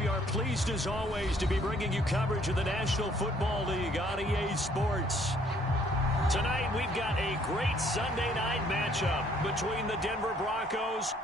we are pleased as always to be bringing you coverage of the National Football League on EA Sports. Tonight we've got a great Sunday night matchup between the Denver Broncos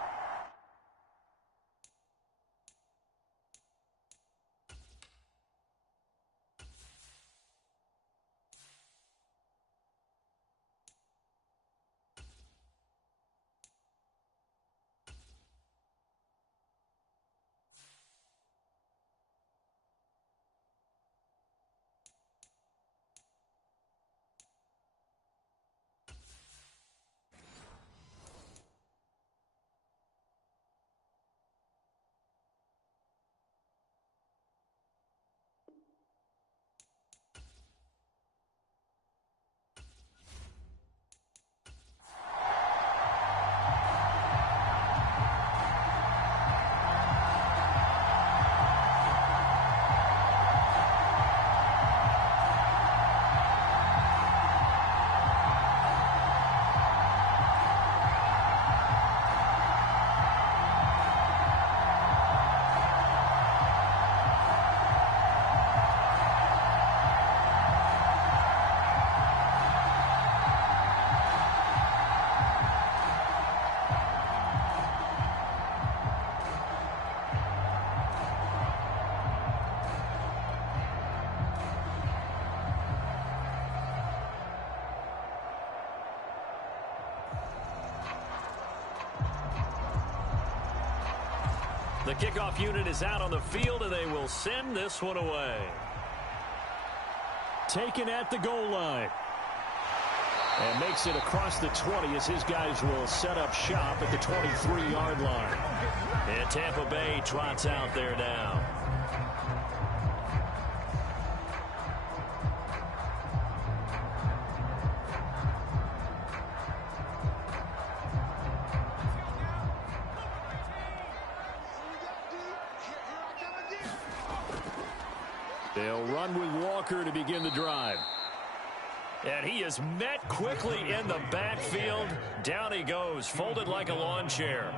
The kickoff unit is out on the field, and they will send this one away. Taken at the goal line. And makes it across the 20 as his guys will set up shop at the 23-yard line. And Tampa Bay trots out there now. They'll run with Walker to begin the drive. And he is met quickly in the backfield. Down he goes, folded like a lawn chair.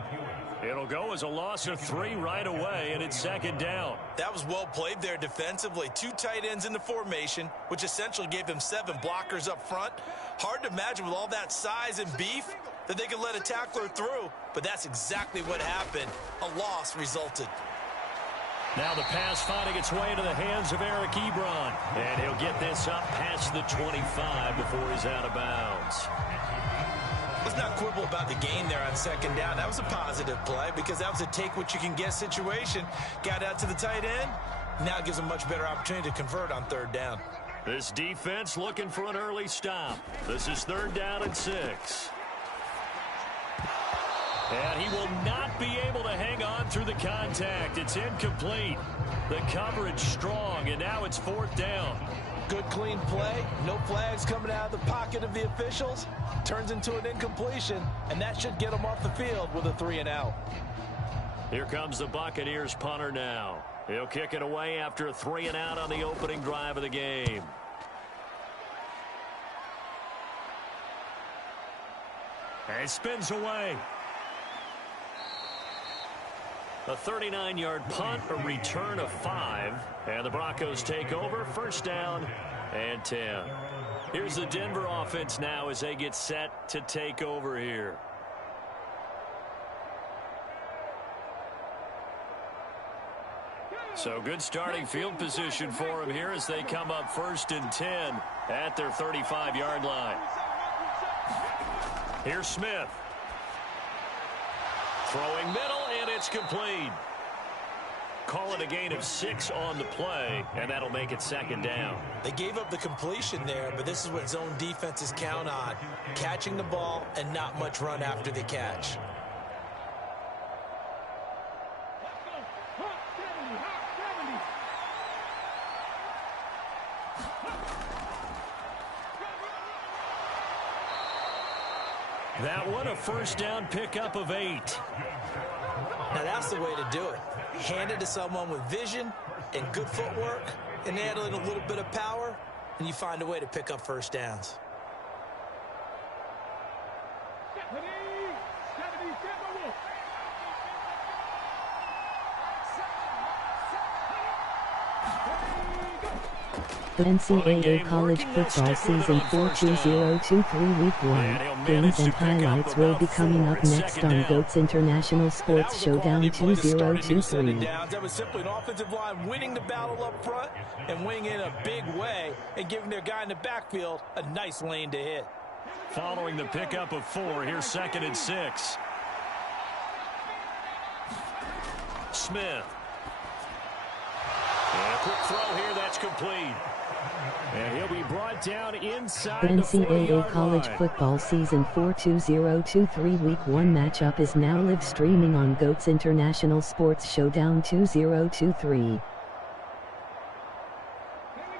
It'll go as a loss of 3 right away, and it's second down. That was well played there defensively. 2 tight ends in the formation, which essentially gave them 7 blockers up front. Hard to imagine with all that size and beef that they could let a tackler through, but that's exactly what happened. A loss resulted. Now the pass finding its way into the hands of Eric Ebron. And he'll get this up past the 25 before he's out of bounds. Let's not quibble about the gain there on second down. That was a positive play because that was a take-what-you-can-get situation. Got out to the tight end. Now gives a much better opportunity to convert on third down. This defense looking for an early stop. This is third down and 6. And he will not be able to hang on through the contact. It's incomplete. The coverage strong, and now it's fourth down. Good, clean play. No flags coming out of the pocket of the officials. Turns into an incompletion, and that should get them off the field with a 3-and-out. Here comes the Buccaneers punter now. He'll kick it away after a 3-and-out on the opening drive of the game. And spins away. A 39-yard punt, a return of 5. And the Broncos take over, first down and 10. Here's the Denver offense now as they get set to take over here. So good starting field position for them here as they come up first and 10 at their 35-yard line. Here's Smith. Throwing middle, and it's complete. Call it a gain of 6 on the play, and that'll make it second down. They gave up the completion there, but this is what zone defenses count on. Catching the ball and not much run after the catch. That one a first down pickup of 8. Now that's the way to do it. Hand it to someone with vision and good footwork and add in a little bit of power, and you find a way to pick up first downs. The NCAA college football season 4-2023 week 1 games and highlights will be coming up next on GOAT's International Sports Showdown 2023. That was simply an offensive line winning the battle up front and winning in a big way and giving their guy in the backfield a nice lane to hit. Following the pickup of 4, here's 2nd and 6. Smith. And a quick throw here, that's complete. And he'll be brought down inside the NCAA college football season 4-2023 week 1 matchup is now live streaming on GOAT's International Sports Showdown 2023.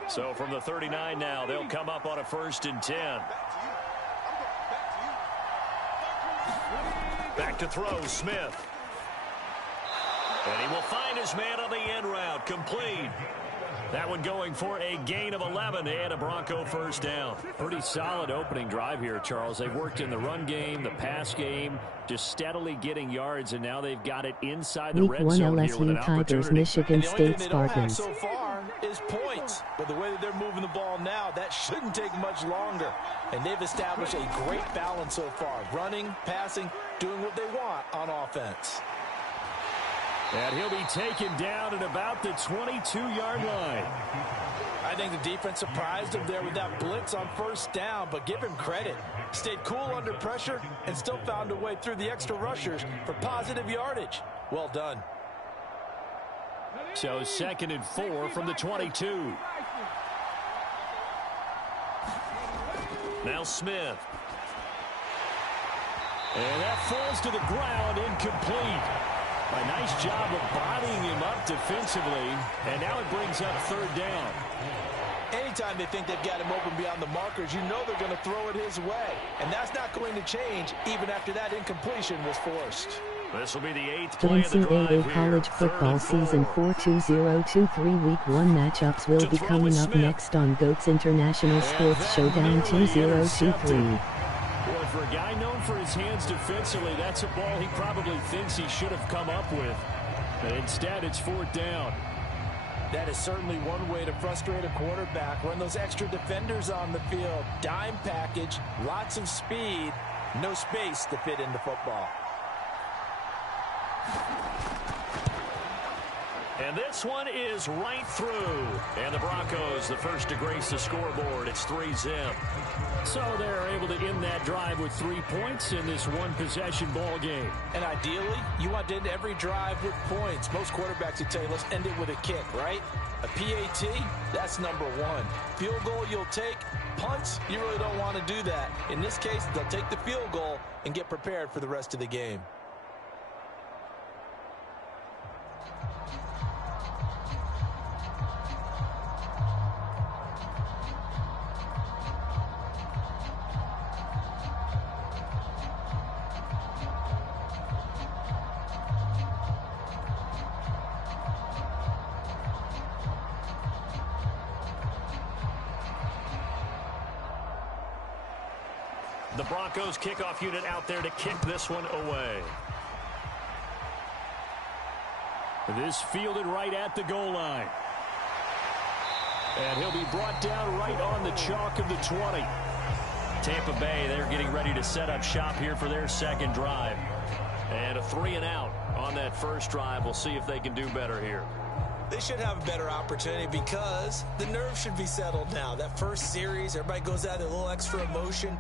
So from the 39 now, they'll come up on a 1st and 10. Back to throw, Smith. And he will find his man on the end route, complete. That one going for a gain of 11 and a Bronco 1st down. Pretty solid opening drive here, Charles. They've worked in the run game, the pass game, just steadily getting yards, and now they've got it inside the red zone LSU here with an Tigers, Michigan State Spartans. So far is points, but the way that they're moving the ball now, that shouldn't take much longer. And they've established a great balance so far, running, passing, doing what they want on offense. And he'll be taken down at about the 22-yard line. I think the defense surprised him there with that blitz on 1st down, but give him credit. Stayed cool under pressure and still found a way through the extra rushers for positive yardage. Well done. So 2nd and 4 from the 22. Now Smith. And that falls to the ground, incomplete. A nice job of bodying him up defensively, and now it brings up 3rd down. Anytime they think they've got him open beyond the markers, you know they're going to throw it his way. And that's not going to change even after that incompletion was forced. This will be the 8th The play of the drive NCAA here. college football season 4-2023 week 1 matchups will be coming up next on GOAT's International Sports Showdown 2023. Boy, for a guy known for his hands defensively, that's a ball he probably thinks he should have come up with. But instead, it's 4th down. That is certainly one way to frustrate a quarterback. Run those extra defenders on the field. Dime package, lots of speed, no space to fit into football. And this one is right through. And the Broncos, the first to grace the scoreboard. It's 3-zip. So they're able to end that drive with 3 points in this one-possession ball game. And ideally, you want to end every drive with points. Most quarterbacks would tell you, let's end it with a kick, right? A PAT, that's number 1. Field goal you'll take. Punts, you really don't want to do that. In this case, they'll take the field goal and get prepared for the rest of the game. The Broncos kickoff unit out there to kick this one away. This fielded right at the goal line. And he'll be brought down right on the chalk of the 20. Tampa Bay, they're getting ready to set up shop here for their 2nd drive. And a 3-and-out on that 1st drive. We'll see if they can do better here. They should have a better opportunity because the nerves should be settled now. That first series, everybody goes out with a little extra emotion.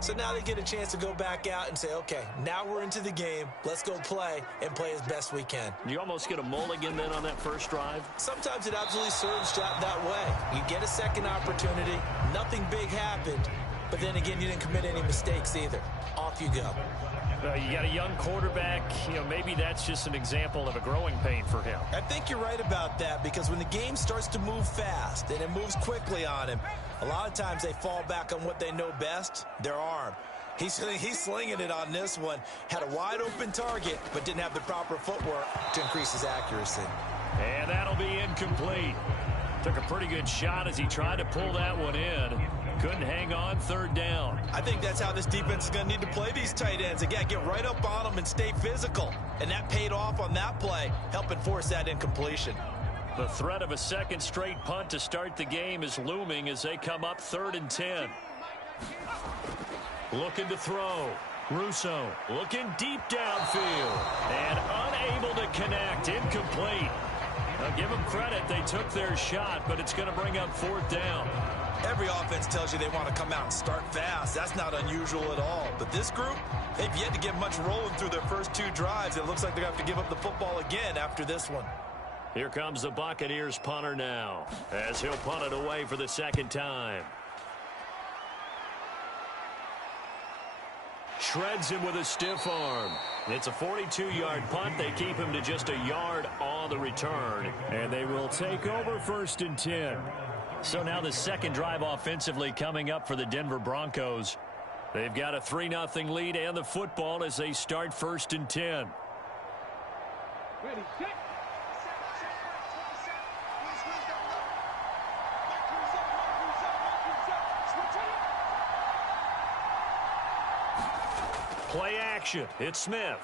So now they get a chance to go back out and say, okay, now we're into the game. Let's go play and play as best we can. You almost get a mulligan then on that 1st drive? Sometimes it absolutely serves that way. You get a 2nd opportunity. Nothing big happened. But then again, you didn't commit any mistakes either. Off you go. You got a young quarterback. Maybe that's just an example of a growing pain for him. I think you're right about that because when the game starts to move fast and it moves quickly on him, a lot of times they fall back on what they know best, their arm. He's slinging it on this one. Had a wide open target, but didn't have the proper footwork to increase his accuracy. And that'll be incomplete. Took a pretty good shot as he tried to pull that one in. Couldn't hang on, 3rd down. I think that's how this defense is going to need to play these tight ends. Again, get right up on them and stay physical. And that paid off on that play, helping force that incompletion. The threat of a second straight punt to start the game is looming as they come up 3rd and 10. Looking to throw. Russo looking deep downfield and unable to connect. Incomplete. Now give them credit. They took their shot, but it's going to bring up 4th down. Every offense tells you they want to come out and start fast. That's not unusual at all. But this group, they've yet to get much rolling through their first 2 drives. It looks like they're going to have to give up the football again after this one. Here comes the Buccaneers punter now as he'll punt it away for the 2nd time. Shreds him with a stiff arm. It's a 42-yard punt. They keep him to just a yard on the return. And they will take over 1st and 10. So now the second drive offensively coming up for the Denver Broncos. They've got a 3-0 lead and the football as they start 1st and 10. Ready, set. Play action. It's Smith.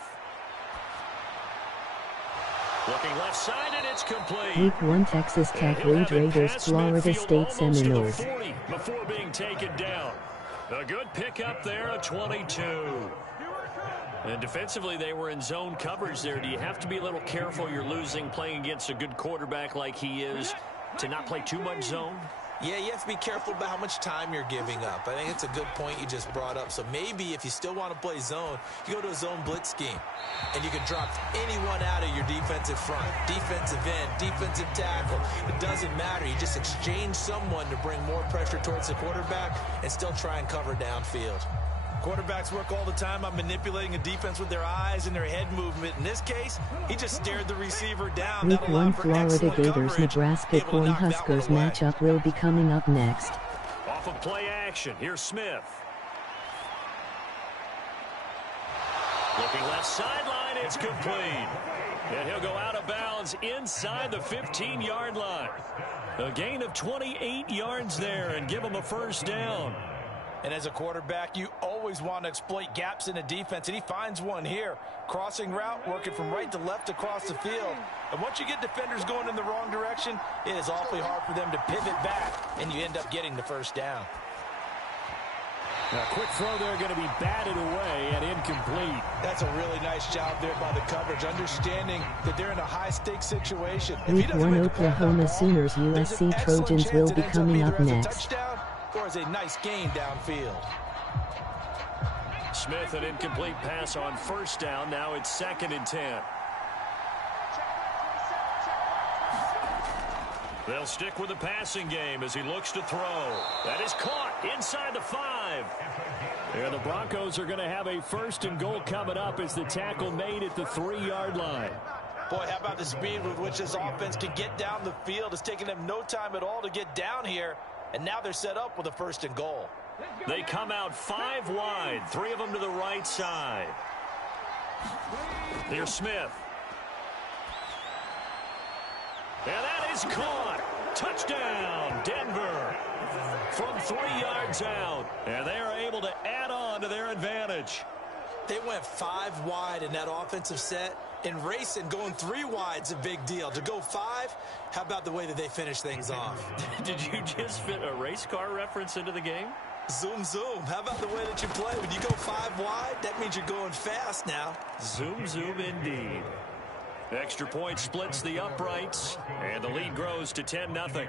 Looking left side, and it's complete. Week 1 Texas Tech lead Raiders Florida State Seminoles. Before being taken down. A good pickup there, a 22. And defensively, they were in zone coverage there. Do you have to be a little careful you're losing playing against a good quarterback like he is to not play too much zone? Yeah, you have to be careful about how much time you're giving up. I think it's a good point you just brought up. So maybe if you still want to play zone, you go to a zone blitz scheme. And you can drop anyone out of your defensive front. Defensive end, defensive tackle. It doesn't matter. You just exchange someone to bring more pressure towards the quarterback and still try and cover downfield. Quarterbacks work all the time on manipulating a defense with their eyes and their head movement. In this case, he just stared the receiver down. Week 1 Florida Gators Nebraska Cornhuskers matchup will be coming up next. Off of play action, here's Smith. Looking left sideline, it's complete. And he'll go out of bounds inside the 15-yard line. A gain of 28 yards there and give him a 1st down. And as a quarterback, you always want to exploit gaps in a defense, and he finds one here. Crossing route, working from right to left across the field. And once you get defenders going in the wrong direction, it is awfully hard for them to pivot back, and you end up getting the 1st down. Now, quick throw there going to be batted away and incomplete. That's a really nice job there by the coverage, understanding that they're in a high-stakes situation. Week 1 Oklahoma Sooners USC Trojans will be coming up next. Or is a nice gain downfield. Smith, an incomplete pass on 1st down. Now it's 2nd and 10. They'll stick with the passing game as he looks to throw. That is caught inside the 5. And the Broncos are going to have a 1st and goal coming up as the tackle made at the 3-yard line. Boy, how about the speed with which this offense can get down the field? It's taking them no time at all to get down here. And now they're set up with a 1st and goal. They come out 5 wide, 3 of them to the right side. Here's Smith. And that is caught. Touchdown, Denver. From 3 yards out. And they are able to add on to their advantage. They went 5 wide in that offensive set. And racing, going 3 wide's a big deal. To go 5, how about the way that they finish things off? Did you just fit a race car reference into the game? Zoom, zoom. How about the way that you play? When you go 5 wide, that means you're going fast now. Zoom, zoom indeed. Extra point splits the uprights, and the lead grows to 10-0.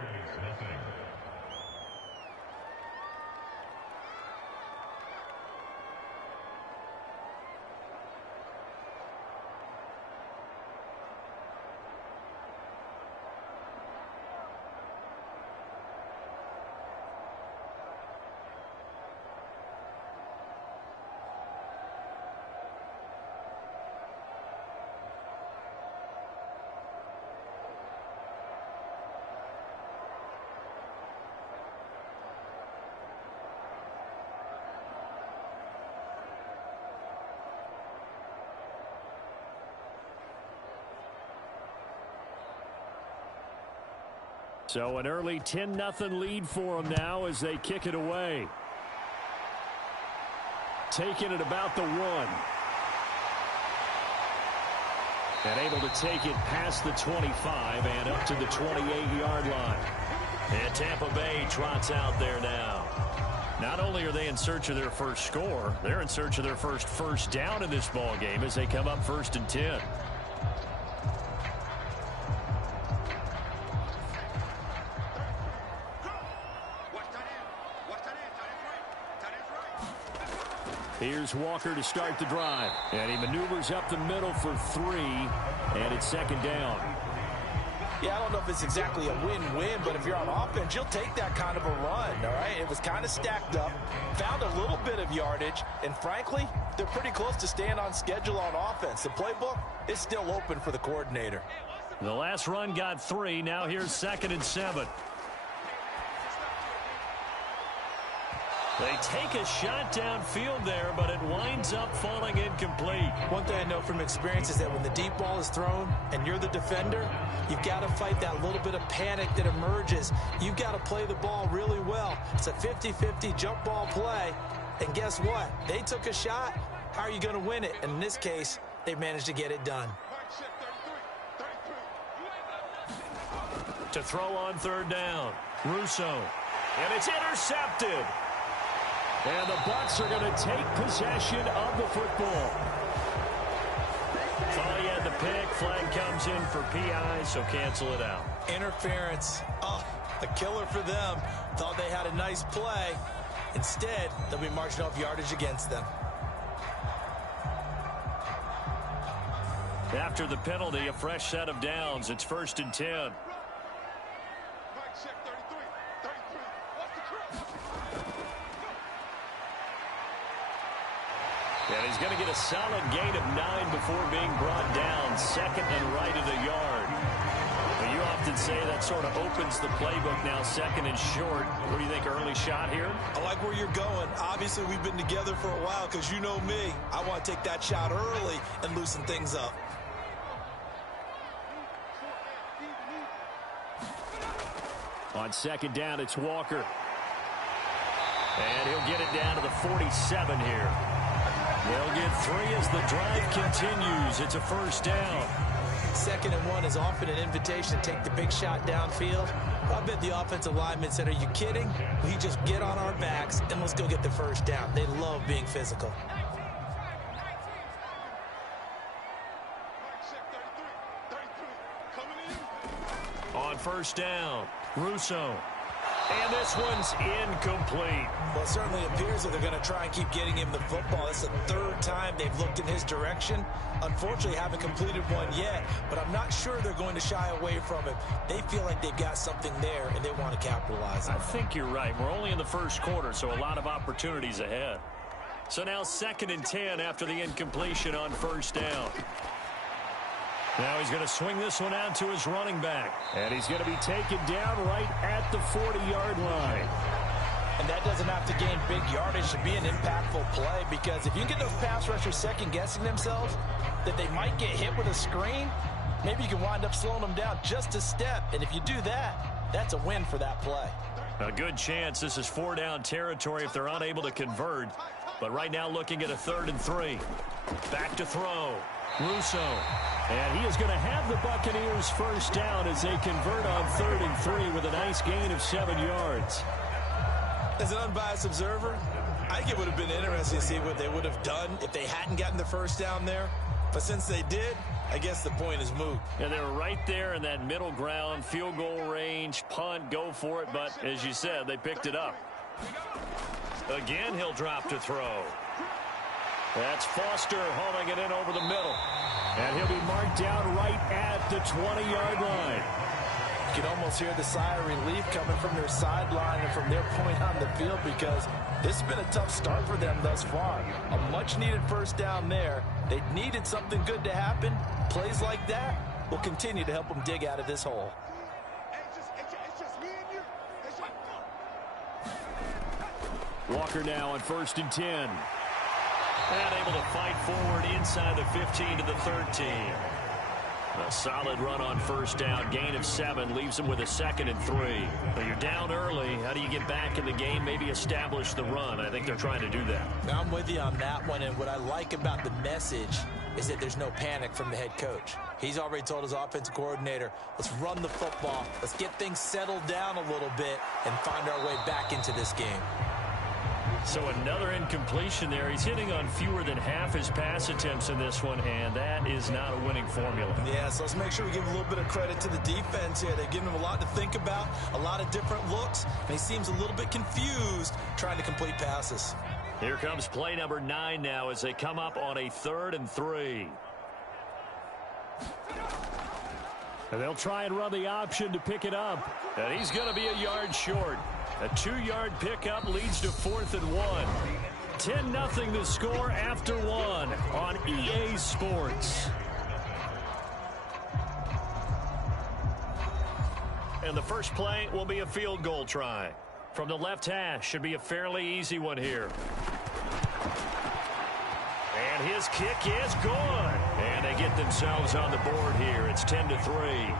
So an early 10-0 lead for them now as they kick it away. Taking it about the 1. And able to take it past the 25 and up to the 28-yard line. And Tampa Bay trots out there now. Not only are they in search of their first score, they're in search of their first down in this ball game as they come up 1st and 10. Here's Walker to start the drive. And he maneuvers up the middle for 3, and it's 2nd down. Yeah, I don't know if it's exactly a win-win, but if you're on offense, you'll take that kind of a run, all right? It was kind of stacked up, found a little bit of yardage, and frankly, they're pretty close to staying on schedule on offense. The playbook is still open for the coordinator. The last run got 3. Now here's 2nd and 7. They take a shot downfield there, but it winds up falling incomplete. One thing I know from experience is that when the deep ball is thrown and you're the defender, you've got to fight that little bit of panic that emerges. You've got to play the ball really well. It's a 50-50 jump ball play. And guess what? They took a shot. How are you going to win it? And in this case, they managed to get it done. To throw on 3rd down. Russo. And it's intercepted. And the Bucs are going to take possession of the football. Thought he had the pick. Flag comes in for PI, so cancel it out. Interference. Oh, a killer for them. Thought they had a nice play. Instead, they'll be marching off yardage against them. After the penalty, a fresh set of downs. It's 1st and 10. And he's going to get a solid gain of 9 before being brought down. 2nd and right at a yard. But you often say that sort of opens the playbook now, 2nd and short. What do you think, early shot here? I like where you're going. Obviously, we've been together for a while because you know me. I want to take that shot early and loosen things up. On 2nd down, it's Walker. And he'll get it down to the 47 here. They'll get 3 as the drive continues. It's a 1st down. 2nd and 1 is often an invitation to take the big shot downfield. I bet the offensive linemen said, are you kidding? We just get on our backs and let's go get the 1st down. They love being physical. On 1st down, Russo. And this one's incomplete. Well, it certainly appears that they're going to try and keep getting him the football. It's the 3rd time they've looked in his direction. Unfortunately, haven't completed one yet, but I'm not sure they're going to shy away from it. They feel like they've got something there, and they want to capitalize on it. I think you're right. We're only in the 1st quarter, so a lot of opportunities ahead. So now 2nd and 10 after the incompletion on 1st down. Now he's going to swing this one out to his running back. And he's going to be taken down right at the 40-yard line. And that doesn't have to gain big yardage to be an impactful play, because if you can get those pass rushers second-guessing themselves that they might get hit with a screen, maybe you can wind up slowing them down just a step. And if you do that, that's a win for that play. A good chance this is 4-down territory if they're unable to convert. But right now looking at a 3rd and 3. Back to throw. Russo. And he is going to have the Buccaneers 1st down as they convert on 3rd and 3 with a nice gain of 7 yards. As an unbiased observer, I think it would have been interesting to see what they would have done if they hadn't gotten the 1st down there. But since they did, I guess the point is moot. And they were right there in that middle ground, field goal range, punt, go for it. But as you said, they picked it up. Again, he'll drop to throw. That's Foster hauling it in over the middle. And he'll be marked down right at the 20-yard line. You can almost hear the sigh of relief coming from their sideline and from their point on the field, because this has been a tough start for them thus far. A much-needed 1st down there. They needed something good to happen. Plays like that will continue to help them dig out of this hole. Walker now on 1st and 10. And able to fight forward inside the 15 to the 13. A solid run on 1st down. Gain of 7 leaves them with a 2nd and 3. But you're down early. How do you get back in the game? Maybe establish the run. I think they're trying to do that. I'm with you on that one. And what I like about the message is that there's no panic from the head coach. He's already told his offensive coordinator, let's run the football, let's get things settled down a little bit and find our way back into this game. So another incompletion there. He's hitting on fewer than half his pass attempts in this one, and that is not a winning formula. Yeah, so let's make sure we give a little bit of credit to the defense here. They're giving him a lot to think about, a lot of different looks, and he seems a little bit confused trying to complete passes. Here comes play number 9 now as they come up on a 3rd and 3. And they'll try and run the option to pick it up. And he's going to be a yard short. A 2-yard pickup leads to 4th and 1. 10-0 the score after 1 on EA Sports. And the first play will be a field goal try. From the left hash, should be a fairly easy one here. And his kick is good. And they get themselves on the board here. It's 10-3.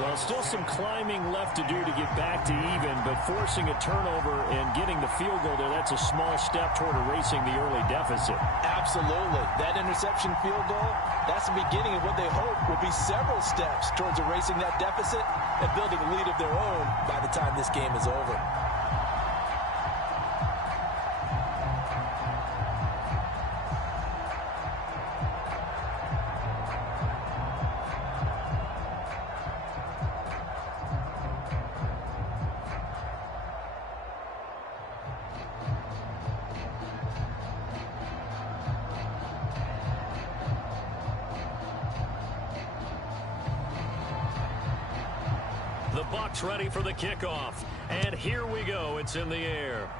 Well, still some climbing left to do to get back to even, but forcing a turnover and getting the field goal there, that's a small step toward erasing the early deficit. Absolutely. That interception field goal, that's the beginning of what they hope will be several steps towards erasing that deficit and building a lead of their own by the time this game is over. The Bucs ready for the kickoff. And here we go. It's in the air.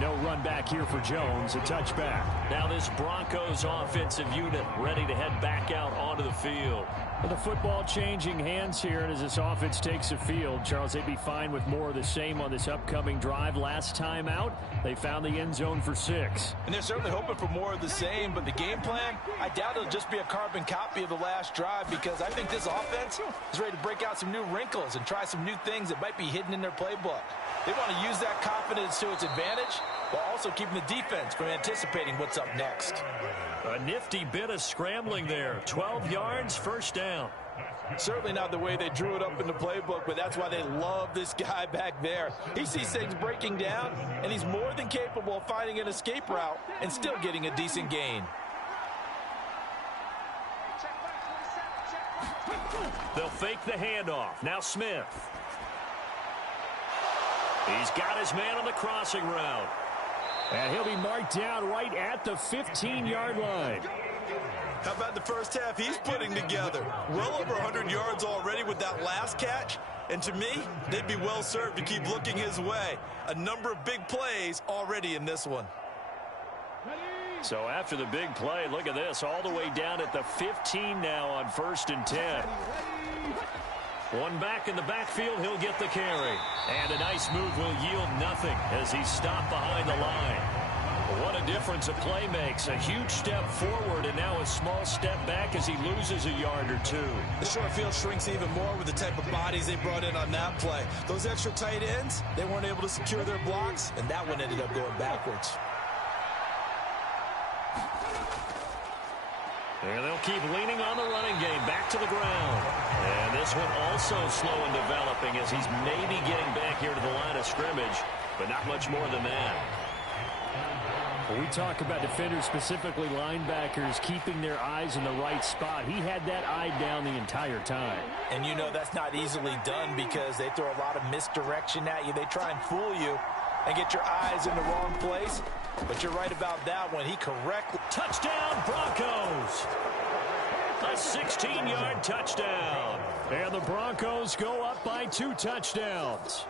No run back here for Jones. A touchback. Now this Broncos offensive unit ready to head back out onto the field. With the football changing hands here, and as this offense takes the field, Charles, they'd be fine with more of the same on this upcoming drive. Last time out, they found the end zone for 6. And they're certainly hoping for more of the same, but the game plan, I doubt it'll just be a carbon copy of the last drive, because I think this offense is ready to break out some new wrinkles and try some new things that might be hidden in their playbook. They want to use that confidence to its advantage while also keeping the defense from anticipating what's up next. A nifty bit of scrambling there. 12 yards, first down. Certainly not the way they drew it up in the playbook, but that's why they love this guy back there. He sees things breaking down, and he's more than capable of finding an escape route and still getting a decent gain. They'll fake the handoff. Now Smith. He's got his man on the crossing route. And he'll be marked down right at the 15-yard line. How about the first half he's putting together? Well over 100 yards already with that last catch. And to me, they'd be well served to keep looking his way. A number of big plays already in this one. So after the big play, look at this, all the way down at the 15 now on 1st and 10. One back in the backfield, he'll get the carry. And a nice move will yield nothing as he's stopped behind the line. What a difference a play makes. A huge step forward and now a small step back as he loses a yard or two. The short field shrinks even more with the type of bodies they brought in on that play. Those extra tight ends, they weren't able to secure their blocks, and that one ended up going backwards. And they'll keep leaning on the running game back to the ground. And this one also slow in developing as he's maybe getting back here to the line of scrimmage, but not much more than that. When we talk about defenders, specifically linebackers, keeping their eyes in the right spot, he had that eye down the entire time. And you know that's not easily done because they throw a lot of misdirection at you. They try and fool you and get your eyes in the wrong place. But you're right about that one. He correctly. Touchdown, Broncos! A 16-yard touchdown. And the Broncos go up by 2 touchdowns.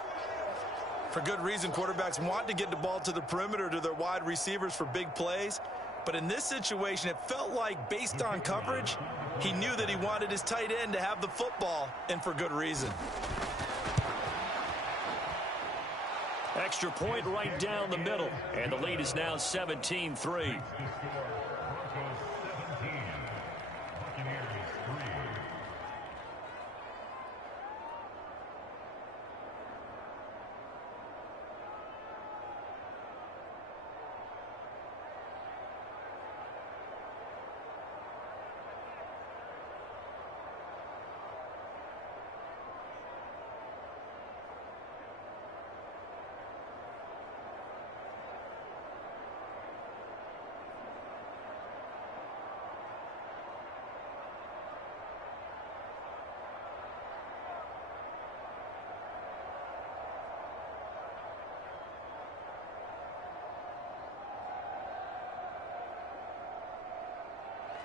For good reason, quarterbacks want to get the ball to the perimeter to their wide receivers for big plays. But in this situation, it felt like based on coverage, he knew that he wanted his tight end to have the football, and for good reason. Extra point right down the middle. And the lead is now 17-3.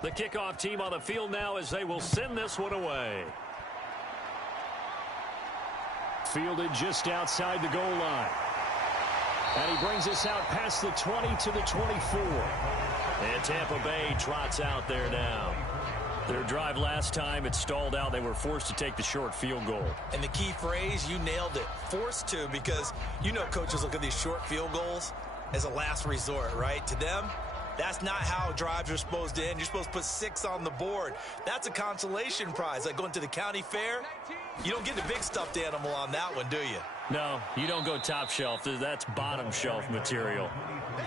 The kickoff team on the field now as they will send this one away. Fielded just outside the goal line. And he brings us out past the 20 to the 24. And Tampa Bay trots out there now. Their drive last time, it stalled out. They were forced to take the short field goal. And the key phrase, you nailed it, forced to, because you know coaches look at these short field goals as a last resort, right? To them, that's not how drives are supposed to end. You're supposed to put 6 on the board. That's a consolation prize. Like going to the county fair, you don't get the big stuffed animal on that one, do you? No, you don't go top shelf. That's bottom shelf material.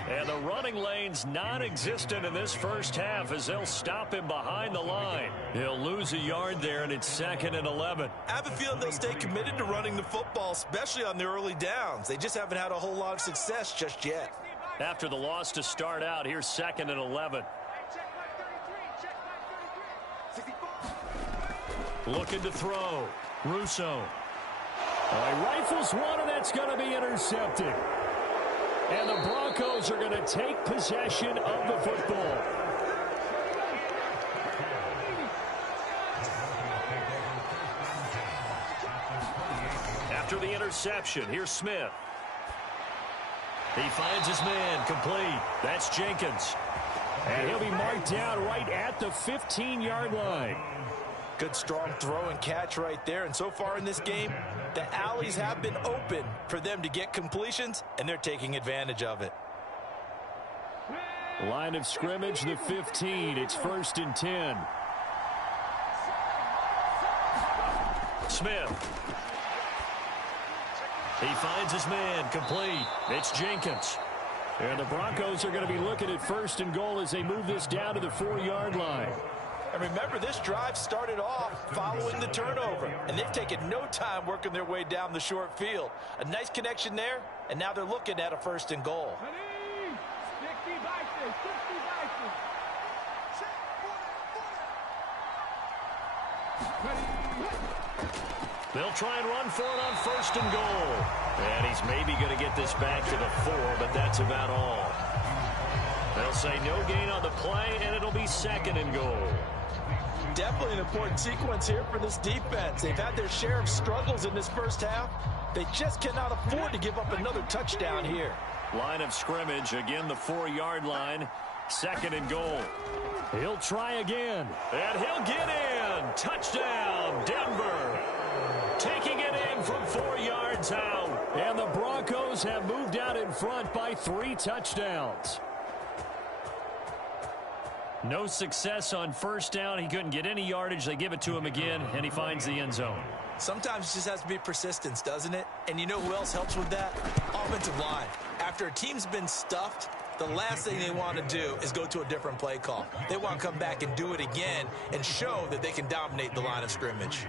And the running lane's non-existent in this first half as they'll stop him behind the line. He'll lose a yard there, and it's 2nd and 11. I have a feeling they'll stay committed to running the football, especially on the early downs. They just haven't had a whole lot of success just yet. After the loss to start out, here's 2nd and 11. Looking to throw. Russo. He rifles one, and that's going to be intercepted. And the Broncos are going to take possession of the football. After the interception, here's Smith. He finds his man, complete. That's Jenkins. And he'll be marked down right at the 15-yard line. Good strong throw and catch right there. And so far in this game, the alleys have been open for them to get completions, and they're taking advantage of it. Line of scrimmage, the 15. It's 1st and 10. Smith. He finds his man, complete. It's Jenkins. And the Broncos are going to be looking at 1st and goal as they move this down to the 4-yard line. And remember, this drive started off following the turnover, and they've taken no time working their way down the short field. A nice connection there, and now they're looking at a 1st and goal. They'll try and run for it on 1st and goal. And he's maybe going to get this back to the 4, but that's about all. They'll say no gain on the play, and it'll be 2nd and goal. Definitely an important sequence here for this defense. They've had their share of struggles in this first half. They just cannot afford to give up another touchdown here. Line of scrimmage, again the 4-yard line. 2nd and goal. He'll try again, and he'll get in. Touchdown, Denver. Taking it in from 4 yards out. And the Broncos have moved out in front by 3 touchdowns. No success on 1st down. He couldn't get any yardage. They give it to him again, and he finds the end zone. Sometimes it just has to be persistence, doesn't it? And you know who else helps with that? Offensive line. After a team's been stuffed, the last thing they want to do is go to a different play call. They want to come back and do it again and show that they can dominate the line of scrimmage.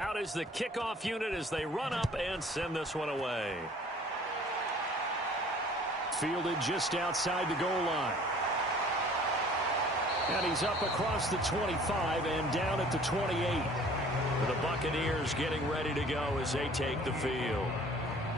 Out is the kickoff unit as they run up and send this one away. Fielded just outside the goal line. And he's up across the 25 and down at the 28. The Buccaneers getting ready to go as they take the field.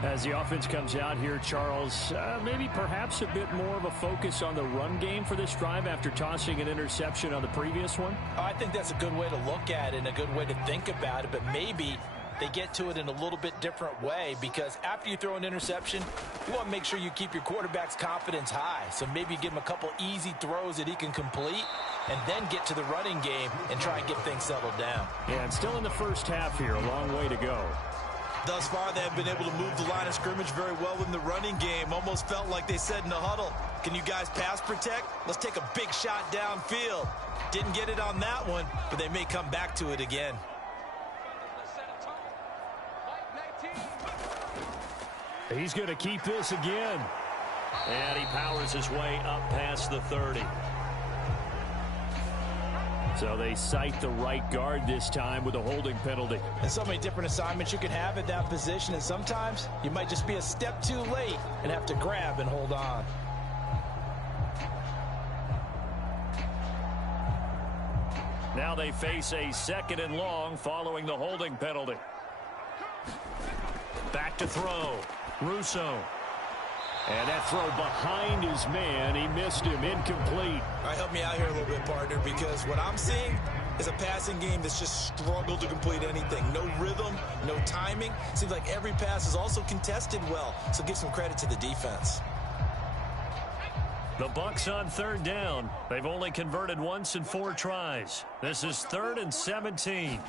As the offense comes out here, Charles, maybe perhaps a bit more of a focus on the run game for this drive after tossing an interception on the previous one? I think that's a good way to look at it and a good way to think about it, but maybe they get to it in a little bit different way, because after you throw an interception, you want to make sure you keep your quarterback's confidence high. So maybe give him a couple easy throws that he can complete and then get to the running game and try and get things settled down. Yeah, and still in the first half here, a long way to go. Thus far, they have been able to move the line of scrimmage very well in the running game. Almost felt like they said in the huddle, can you guys pass protect? Let's take a big shot downfield. Didn't get it on that one, but they may come back to it again. He's going to keep this again. And he powers his way up past the 30. So they cite the right guard this time with a holding penalty. And so many different assignments you can have at that position, and sometimes you might just be a step too late and have to grab and hold on. Now they face a 2nd and long following the holding penalty. Back to throw. Russo. And that throw behind his man. He missed him. Incomplete. All right, help me out here a little bit, partner, because what I'm seeing is a passing game that's just struggled to complete anything. No rhythm, no timing. Seems like every pass is also contested well, so give some credit to the defense. The Bucs on 3rd down. They've only converted once in 4 tries. This is 3rd and 17.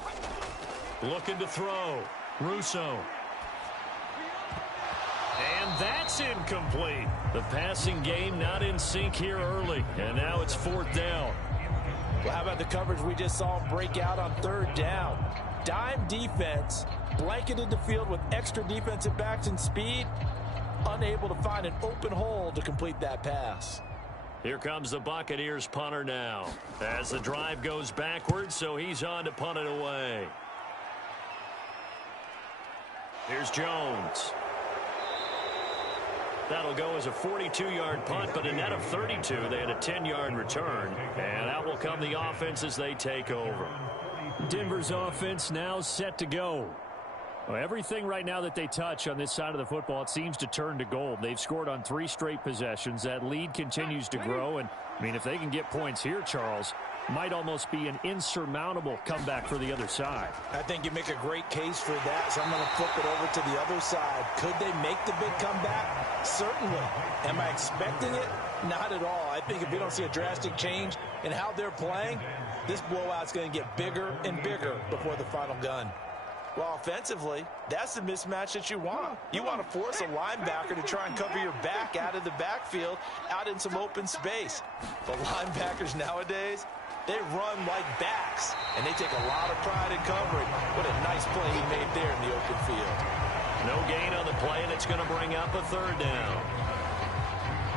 Looking to throw. Russo. And that's incomplete. The passing game not in sync here early. And now it's 4th down. Well, how about the coverage we just saw break out on 3rd down? Dime defense, blanketed the field with extra defensive backs and speed. Unable to find an open hole to complete that pass. Here comes the Buccaneers punter now. As the drive goes backwards, so he's on to punt it away. Here's Jones. That'll go as a 42-yard punt, but a net of 32. They had a 10-yard return, and out will come the offense as they take over. Denver's offense now set to go. Well, everything right now that they touch on this side of the football, it seems to turn to gold. They've scored on 3 straight possessions. That lead continues to grow, and, I mean, if they can get points here, Charles, might almost be an insurmountable comeback for the other side. I think you make a great case for that, so I'm going to flip it over to the other side. Could they make the big comeback? Certainly. Am I expecting it? Not at all. I think if we don't see a drastic change in how they're playing, this blowout's going to get bigger and bigger before the final gun. Well, offensively, that's the mismatch that you want. You want to force a linebacker to try and cover your back out of the backfield, out in some open space. The linebackers nowadays, they run like backs, and they take a lot of pride in covering. What a nice play he made there in the open field. No gain on the play, and it's going to bring up a 3rd down.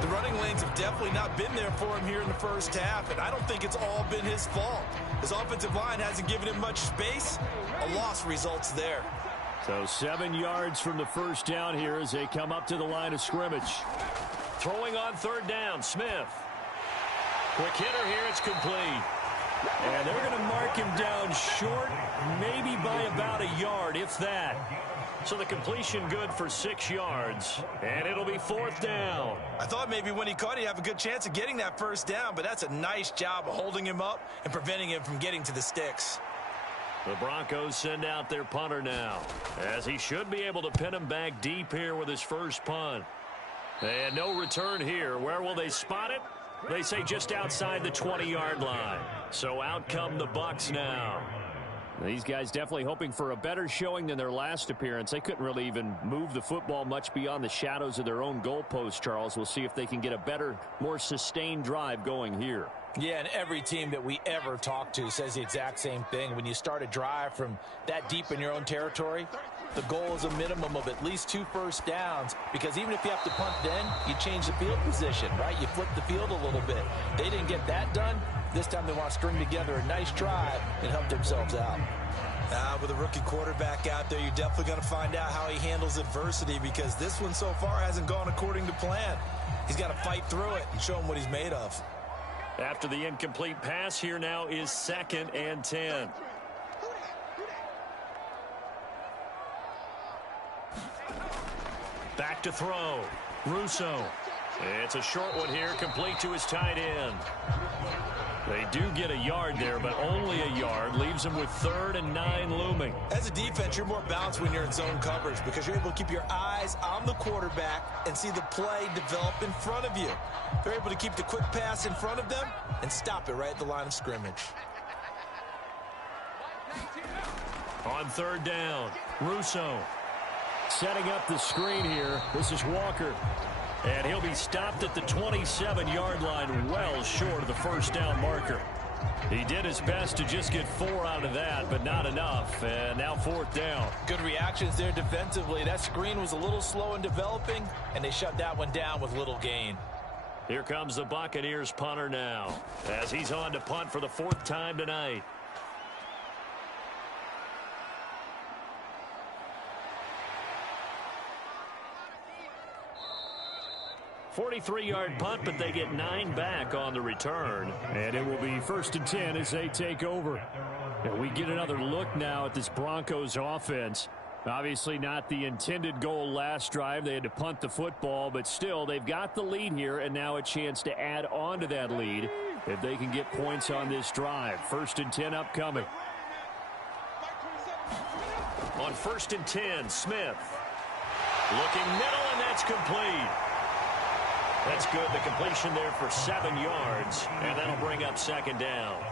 The running lanes have definitely not been there for him here in the first half, and I don't think it's all been his fault. His offensive line hasn't given him much space. A loss results there. So 7 yards from the first down here as they come up to the line of scrimmage. Throwing on 3rd down, Smith. Quick hitter here, it's complete. And they're going to mark him down short, maybe by about a yard, if that. So the completion good for 6 yards, and it'll be 4th down. I thought maybe when he caught it, he'd have a good chance of getting that first down, but that's a nice job of holding him up and preventing him from getting to the sticks. The Broncos send out their punter now, as he should be able to pin him back deep here with his first punt. And no return here. Where will they spot it? They say just outside the 20-yard line. So out come the Bucs now. These guys definitely hoping for a better showing than their last appearance. They couldn't really even move the football much beyond the shadows of their own goalpost, Charles. We'll see if they can get a better, more sustained drive going here. Yeah, and every team that we ever talk to says the exact same thing. When you start a drive from that deep in your own territory, the goal is a minimum of at least 2 first downs, because even if you have to punt then, you change the field position, right? You flip the field a little bit. They didn't get that done. This time they want to string together a nice drive and help themselves out. With a rookie quarterback out there, you're definitely going to find out how he handles adversity, because this one so far hasn't gone according to plan. He's got to fight through it and show him what he's made of. After the incomplete pass, here now is 2nd and 10. Back to throw. Russo. It's a short one here, complete to his tight end. They do get a yard there, but only a yard. Leaves them with 3rd and 9 looming. As a defense, you're more balanced when you're in zone coverage, because you're able to keep your eyes on the quarterback and see the play develop in front of you. They're able to keep the quick pass in front of them and stop it right at the line of scrimmage. On 3rd down, Russo. setting up the screen here. This is Walker. And he'll be stopped at the 27-yard line, well short of the first down marker. He did his best to just get 4 out of that, but not enough. And now 4th down. Good reactions there defensively. That screen was a little slow in developing, and they shut that one down with little gain. Here comes the Buccaneers punter now, as he's on to punt for the 4th time tonight. 43-yard punt, but they get 9 back on the return. And it will be 1st and 10 as they take over. And we get another look now at this Broncos offense. Obviously not the intended goal last drive. They had to punt the football, but still they've got the lead here, and now a chance to add on to that lead if they can get points on this drive. 1st and 10 upcoming. On 1st and 10, Smith. Looking middle, and that's complete. That's good. The completion there for 7 yards, and that'll bring up 2nd down.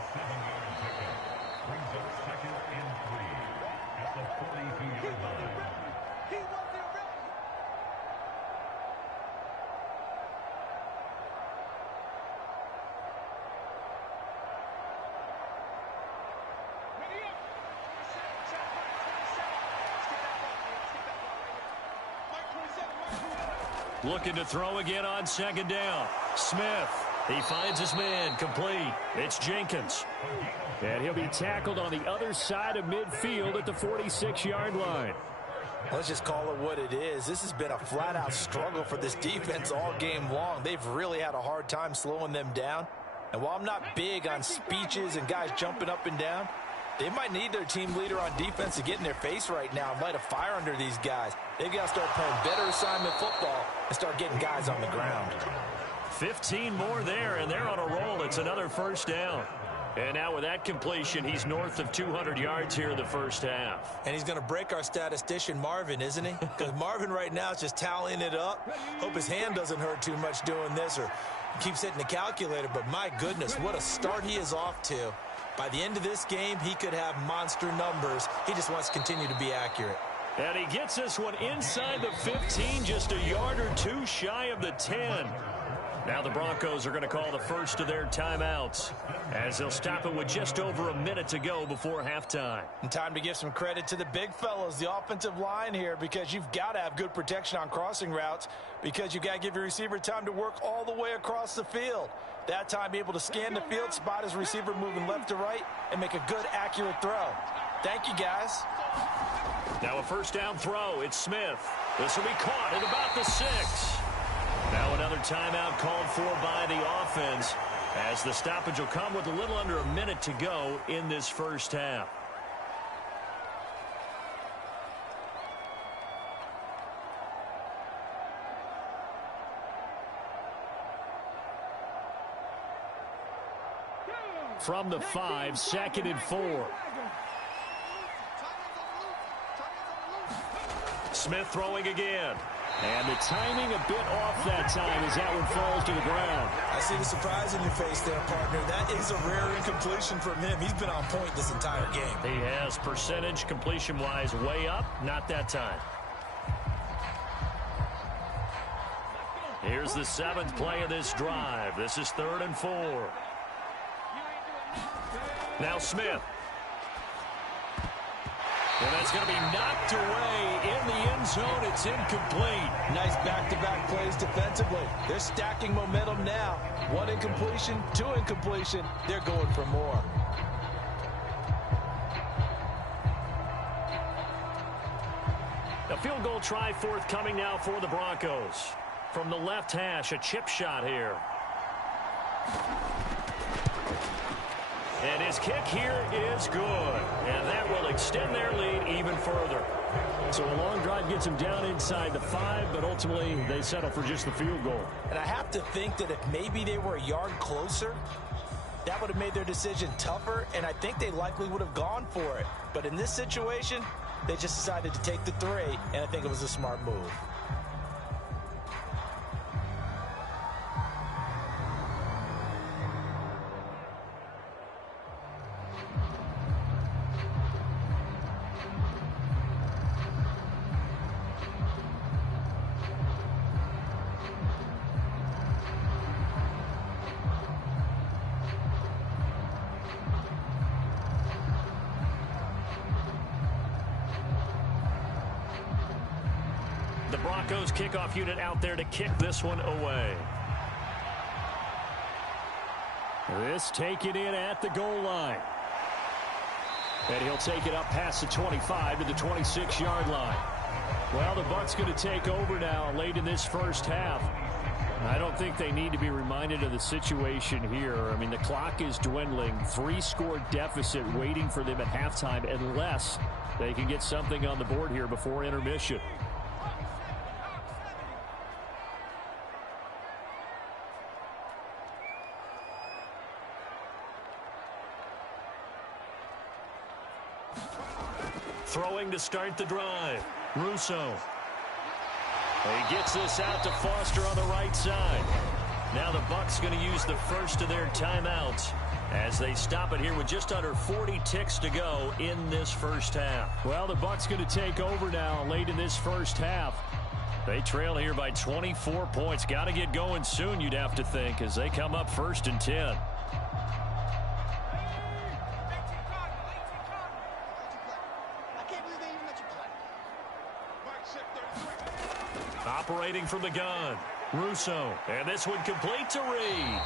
Looking to throw again on 2nd down. Smith, he finds his man, complete. It's Jenkins. And he'll be tackled on the other side of midfield at the 46-yard line. Let's just call it what it is. This has been a flat-out struggle for this defense all game long. They've really had a hard time slowing them down. And while I'm not big on speeches and guys jumping up and down, they might need their team leader on defense to get in their face right now and light a fire under these guys. They've got to start playing better assignment football and start getting guys on the ground. 15 more there, and they're on a roll. It's another 1st down. And now with that completion, he's north of 200 yards here in the 1st half. And he's going to break our statistician, Marvin, isn't he? Because Marvin right now is just tallying it up. Hope his hand doesn't hurt too much doing this or keeps hitting the calculator. But my goodness, what a start he is off to. By the end of this game, he could have monster numbers. He just wants to continue to be accurate. And he gets this one inside the 15, just a yard or 2 shy of the 10. Now the Broncos are going to call the first of their timeouts, as they'll stop it with just over a minute to go before halftime. And time to give some credit to the big fellows, the offensive line here, because you've got to have good protection on crossing routes, because you've got to give your receiver time to work all the way across the field. That time, be able to scan the field, spot his receiver moving left to right, and make a good, accurate throw. Thank you, guys. Now a 1st down throw. It's Smith. This will be caught at about the 6. Now another timeout called for by the offense, as the stoppage will come with a little under a minute to go in this 1st half. From the 5, 2nd and 4. Smith throwing again. And the timing a bit off that time as that one falls to the ground. I see the surprise in your face there, partner. That is a rare incompletion from him. He's been on point this entire game. He has percentage completion-wise way up. Not that time. Here's the 7th play of this drive. This is 3rd and 4. Now Smith. And that's going to be knocked away in the end zone. It's incomplete. Nice back-to-back plays defensively. They're stacking momentum now. 1 incompletion, 2 incompletion. They're going for more. A field goal try forthcoming now for the Broncos. From the left hash, a chip shot here. And his kick here is good. And that will extend their lead even further. So a long drive gets them down inside the 5, but ultimately they settle for just the field goal. And I have to think that if maybe they were a yard closer, that would have made their decision tougher, and I think they likely would have gone for it. But in this situation, they just decided to take the 3, and I think it was a smart move. The Broncos kickoff unit out there to kick this one away. This taken in at the goal line. And he'll take it up past the 25 to the 26-yard line. Well, the Bucs going to take over now late in this first half. I don't think they need to be reminded of the situation here. I mean, the clock is dwindling. 3-score deficit waiting for them at halftime unless they can get something on the board here before intermission. Throwing to start the drive. Russo. He gets this out to Foster on the right side. Now the Bucs going to use the first of their timeouts as they stop it here with just under 40 ticks to go in this first half. Well, the Bucs going to take over now late in this first half. They trail here by 24 points. Got to get going soon, you'd have to think, as they come up 1st and 10. Operating from the gun, Russo, and this one complete to Reed.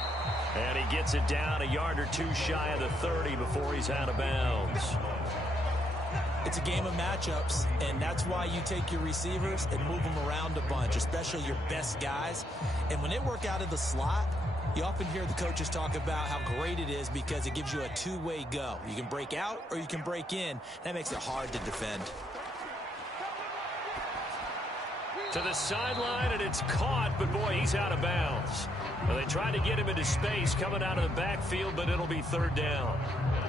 And he gets it down a yard or two shy of the 30 before he's out of bounds. It's a game of matchups, and that's why you take your receivers and move them around a bunch, especially your best guys. And when they work out of the slot, you often hear the coaches talk about how great it is because it gives you a two-way go. You can break out or you can break in. That makes it hard to defend. To the sideline, and it's caught, but boy, he's out of bounds. Well, they tried to get him into space coming out of the backfield, but it'll be 3rd down.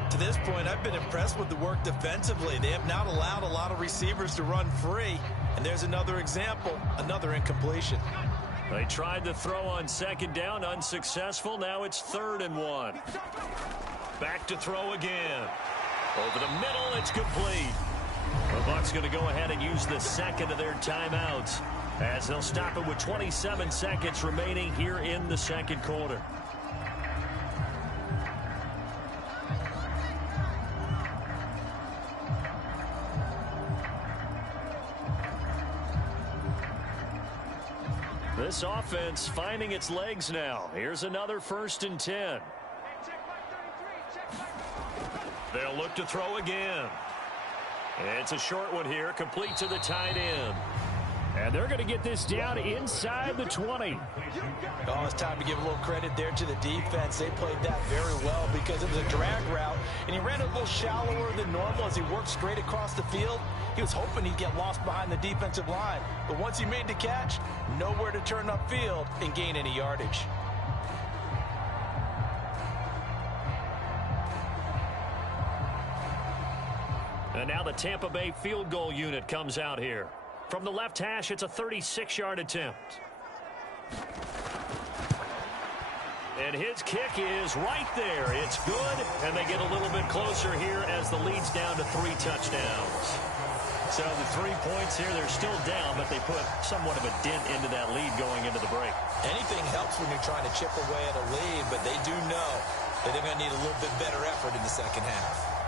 To this point, I've been impressed with the work defensively. They have not allowed a lot of receivers to run free. And there's another example, another incompletion. They tried to throw on 2nd down, unsuccessful. Now it's 3rd and 1. Back to throw again. Over the middle, it's complete. The Bucs going to go ahead and use the 2nd of their timeouts as they'll stop it with 27 seconds remaining here in the 2nd quarter. This offense finding its legs now. Here's another 1st and 10. They'll look to throw again. It's a short one here, complete to the tight end. And they're going to get this down inside the 20. Oh, it's time to give a little credit there to the defense. They played that very well because it was a drag route, and he ran a little shallower than normal as he worked straight across the field. He was hoping he'd get lost behind the defensive line. But once he made the catch, nowhere to turn upfield and gain any yardage. And now the Tampa Bay field goal unit comes out here. From the left hash, it's a 36-yard attempt. And his kick is right there. It's good, and they get a little bit closer here as the lead's down to 3 touchdowns. So the 3 points here, they're still down, but they put somewhat of a dent into that lead going into the break. Anything helps when you're trying to chip away at a lead, but they do know that they're going to need a little bit better effort in the second half.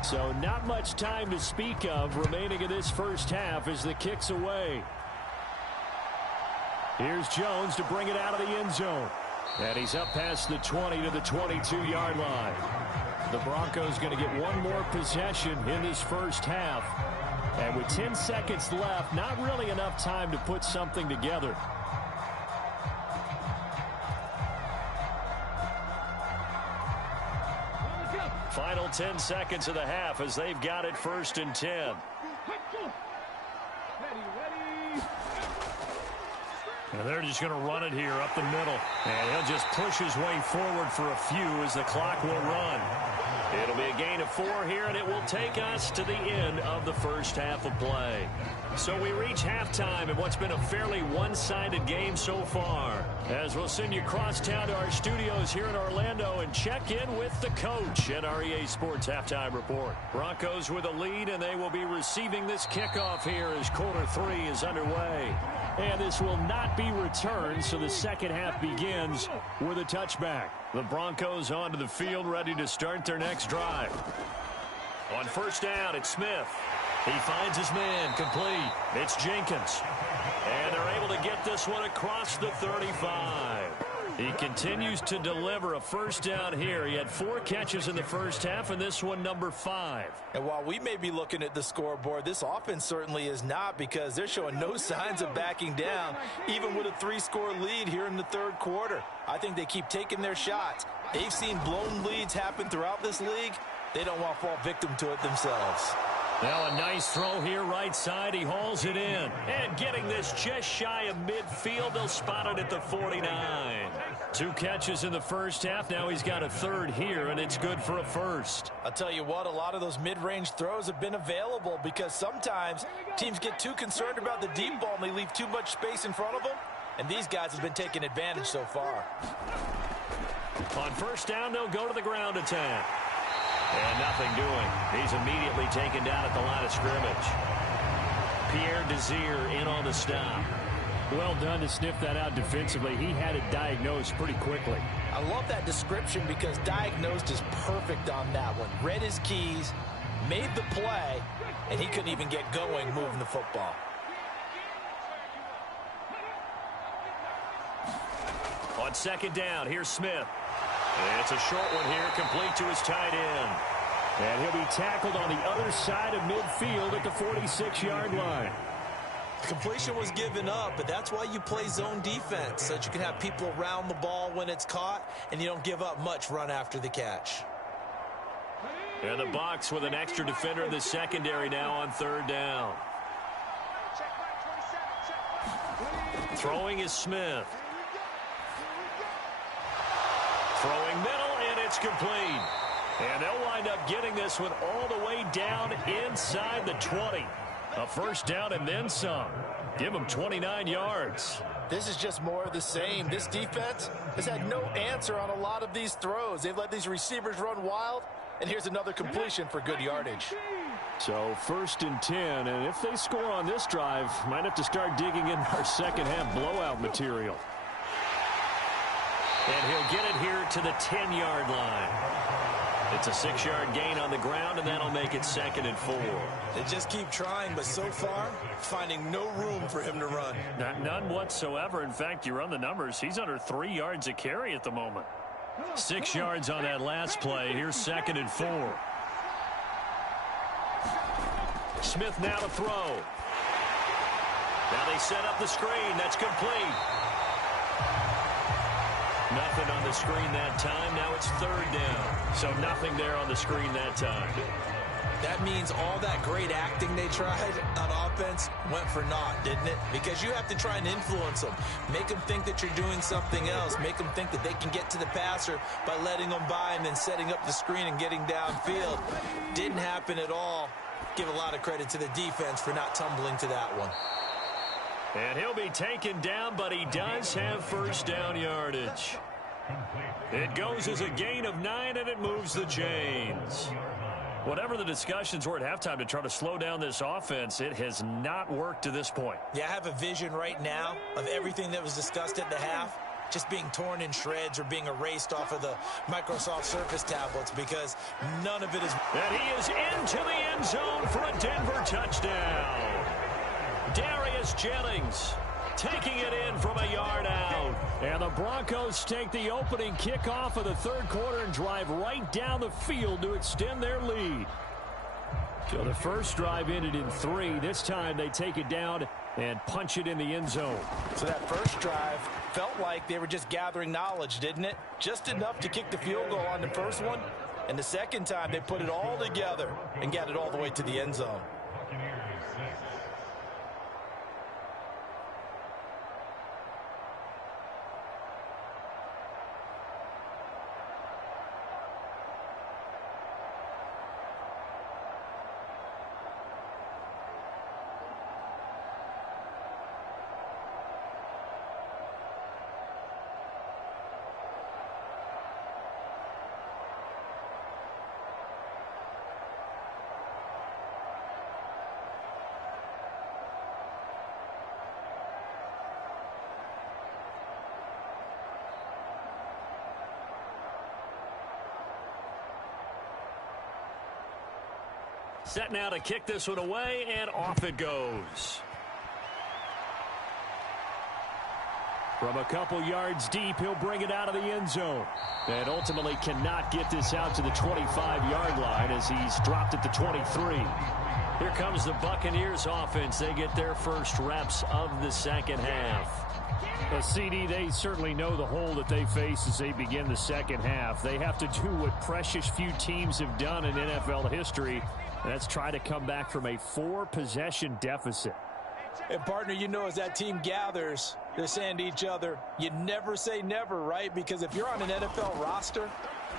So not much time to speak of remaining in this first half as the kick's away. Here's Jones to bring it out of the end zone. And he's up past the 20 to the 22-yard line. The Broncos going to get one more possession in this first half. And with 10 seconds left, not really enough time to put something together. Final 10 seconds of the half as they've got it 1st and 10. And they're just going to run it here up the middle. And he'll just push his way forward for a few as the clock will run. It'll be a gain of 4 here, and it will take us to the end of the first half of play. So we reach halftime in what's been a fairly one-sided game so far. As we'll send you cross town to our studios here in Orlando and check in with the coach at our EA Sports Halftime Report. Broncos with a lead, and they will be receiving this kickoff here as quarter 3 is underway. And this will not be returned, so the second half begins with a touchback. The Broncos onto the field, ready to start their next drive. On first down, it's Smith. He finds his man, complete. It's Jenkins. And they're able to get this one across the 35. He continues to deliver a first down here. He had 4 catches in the first half, and this one number 5. And while we may be looking at the scoreboard, this offense certainly is not, because they're showing no signs of backing down, even with a 3-score lead here in the third quarter. I think they keep taking their shots. They've seen blown leads happen throughout this league. They don't want to fall victim to it themselves. Now a nice throw here right side. He hauls it in. And getting this just shy of midfield, they'll spot it at the 49. 2 catches in the first half. Now he's got a third here, and it's good for a first. I'll tell you what, a lot of those mid-range throws have been available, because sometimes teams get too concerned about the deep ball and they leave too much space in front of them. And these guys have been taking advantage so far. On first down, they'll go to the ground attack. And nothing doing. He's immediately taken down at the line of scrimmage. Pierre Desir in on the stop. Well done to sniff that out defensively. He had it diagnosed pretty quickly. I love that description, because diagnosed is perfect on that one. Read his keys, made the play, and he couldn't even get going moving the football. On second down, here's Smith. It's a short one here, complete to his tight end. And he'll be tackled on the other side of midfield at the 46-yard line. Completion was given up, but that's why you play zone defense, so that you can have people around the ball when it's caught, and you don't give up much run after the catch. And the box with an extra defender in the secondary now on third down. Throwing is Smith. Throwing middle, and it's complete. And they'll wind up getting this one all the way down inside the 20. A first down and then some. Give them 29 yards. This is just more of the same. This defense has had no answer on a lot of these throws. They've let these receivers run wild, and here's another completion for good yardage. So first and 10, and if they score on this drive, might have to start digging in our second half blowout material. And he'll get it here to the 10-yard line. It's a 6-yard gain on the ground, and that'll make it 2nd and 4. They just keep trying, but so far, finding no room for him to run. None whatsoever. In fact, you run the numbers, he's under 3 yards a carry at the moment. 6 yards on that last play. Here's 2nd and 4. Smith now to throw. Now they set up the screen. That's complete. Nothing on the screen that time. Now it's third down. So nothing there on the screen that time. That means all that great acting they tried on offense went for naught, didn't it? Because you have to try and influence them. Make them think that you're doing something else. Make them think that they can get to the passer by letting them by and then setting up the screen and getting downfield. Didn't happen at all. Give a lot of credit to the defense for not tumbling to that one. And he'll be taken down, but he does have first down yardage. It goes as a gain of 9, and it moves the chains. Whatever the discussions were at halftime to try to slow down this offense, it has not worked to this point. Yeah, I have a vision right now of everything that was discussed at the half just being torn in shreds or being erased off of the Microsoft Surface tablets, because none of it is. And he is into the end zone for a Denver touchdown. Darius Jennings taking it in from a yard out. And the Broncos take the opening kickoff of the third quarter and drive right down the field to extend their lead. So the first drive ended in 3. This time they take it down and punch it in the end zone. So that first drive felt like they were just gathering knowledge, didn't it? Just enough to kick the field goal on the first one. And the second time they put it all together and got it all the way to the end zone. Set now to kick this one away, and off it goes. From a couple yards deep, he'll bring it out of the end zone. And ultimately cannot get this out to the 25-yard line as he's dropped at the 23. Here comes the Buccaneers offense. They get their first reps of the second half. Well, CD, they certainly know the hole that they face as they begin the second half. They have to do what precious few teams have done in NFL history. That's try to come back from a 4-possession deficit. And, partner, you know, as that team gathers, they're saying to each other, you never say never, right? Because if you're on an NFL roster,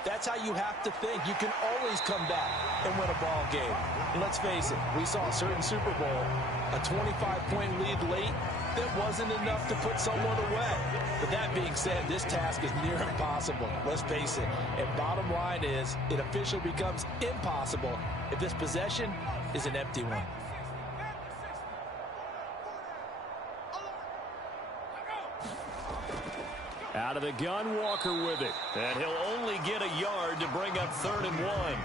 that's how you have to think. You can always come back and win a ball game. And let's face it, we saw a certain Super Bowl, a 25-point lead late, that wasn't enough to put someone away. But that being said, this task is near impossible. Let's face it. And bottom line is, it officially becomes impossible if this possession is an empty one. Out of the gun, Walker with it. And he'll only get a yard to bring up 3rd and 1.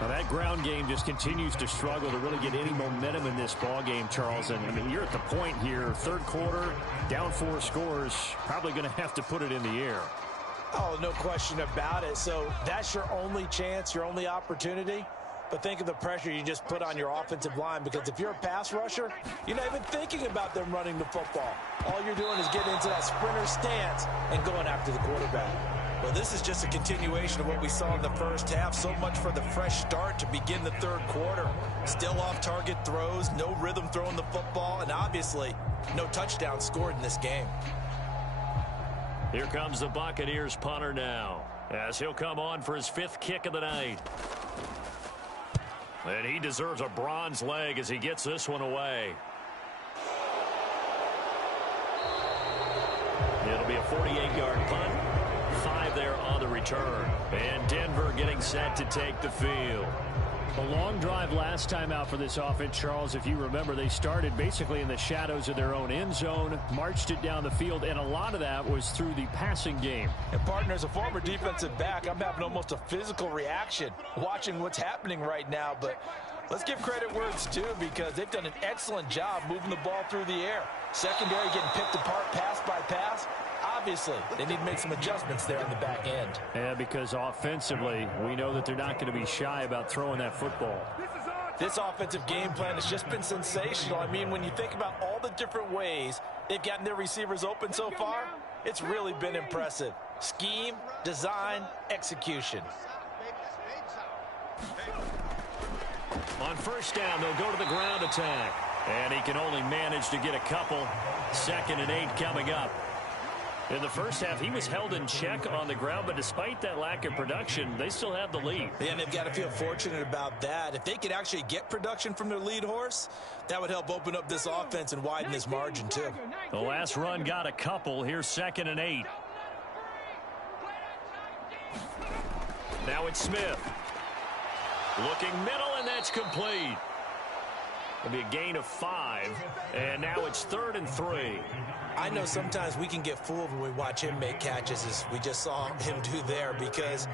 Now that ground game just continues to struggle to really get any momentum in this ball game, Charles. And I mean, you're at the point here, 3rd quarter, down 4 scores, probably going to have to put it in the air. Oh, no question about it. So that's your only chance, your only opportunity. But think of the pressure you just put on your offensive line, because if you're a pass rusher, you're not even thinking about them running the football. All you're doing is getting into that sprinter stance and going after the quarterback. Well, this is just a continuation of what we saw in the first half. So much for the fresh start to begin the 3rd quarter. Still off-target throws, no rhythm throwing the football, and obviously no touchdown scored in this game. Here comes the Buccaneers punter now, as he'll come on for his 5th kick of the night. And he deserves a bronze leg as he gets this one away. It'll be a 48-yard punt. 5 there on the return. And Denver getting set to take the field. A long drive last time out for this offense, Charles. If you remember, they started basically in the shadows of their own end zone, marched it down the field, and a lot of that was through the passing game. And, partner, as a former defensive back, I'm having almost a physical reaction watching what's happening right now. But let's give credit where it's due, because they've done an excellent job moving the ball through the air. Secondary getting picked apart pass by pass. Obviously, they need to make some adjustments there on the back end. Yeah, because offensively, we know that they're not going to be shy about throwing that football. This offensive game plan has just been sensational. I mean, when you think about all the different ways they've gotten their receivers open so far, it's really been impressive. Scheme, design, execution. On 1st down, they'll go to the ground attack. And he can only manage to get a couple. 2nd and 8 coming up. In the first half, he was held in check on the ground, but despite that lack of production, they still have the lead. And they've got to feel fortunate about that. If they could actually get production from their lead horse, that would help open up this offense and widen this margin, too. The last run got a couple. Here's 2nd and 8. Now it's Smith. Looking middle, and that's complete. It'll be a gain of 5, and now it's 3rd and 3. I know sometimes we can get fooled when we watch him make catches, as we just saw him do there, because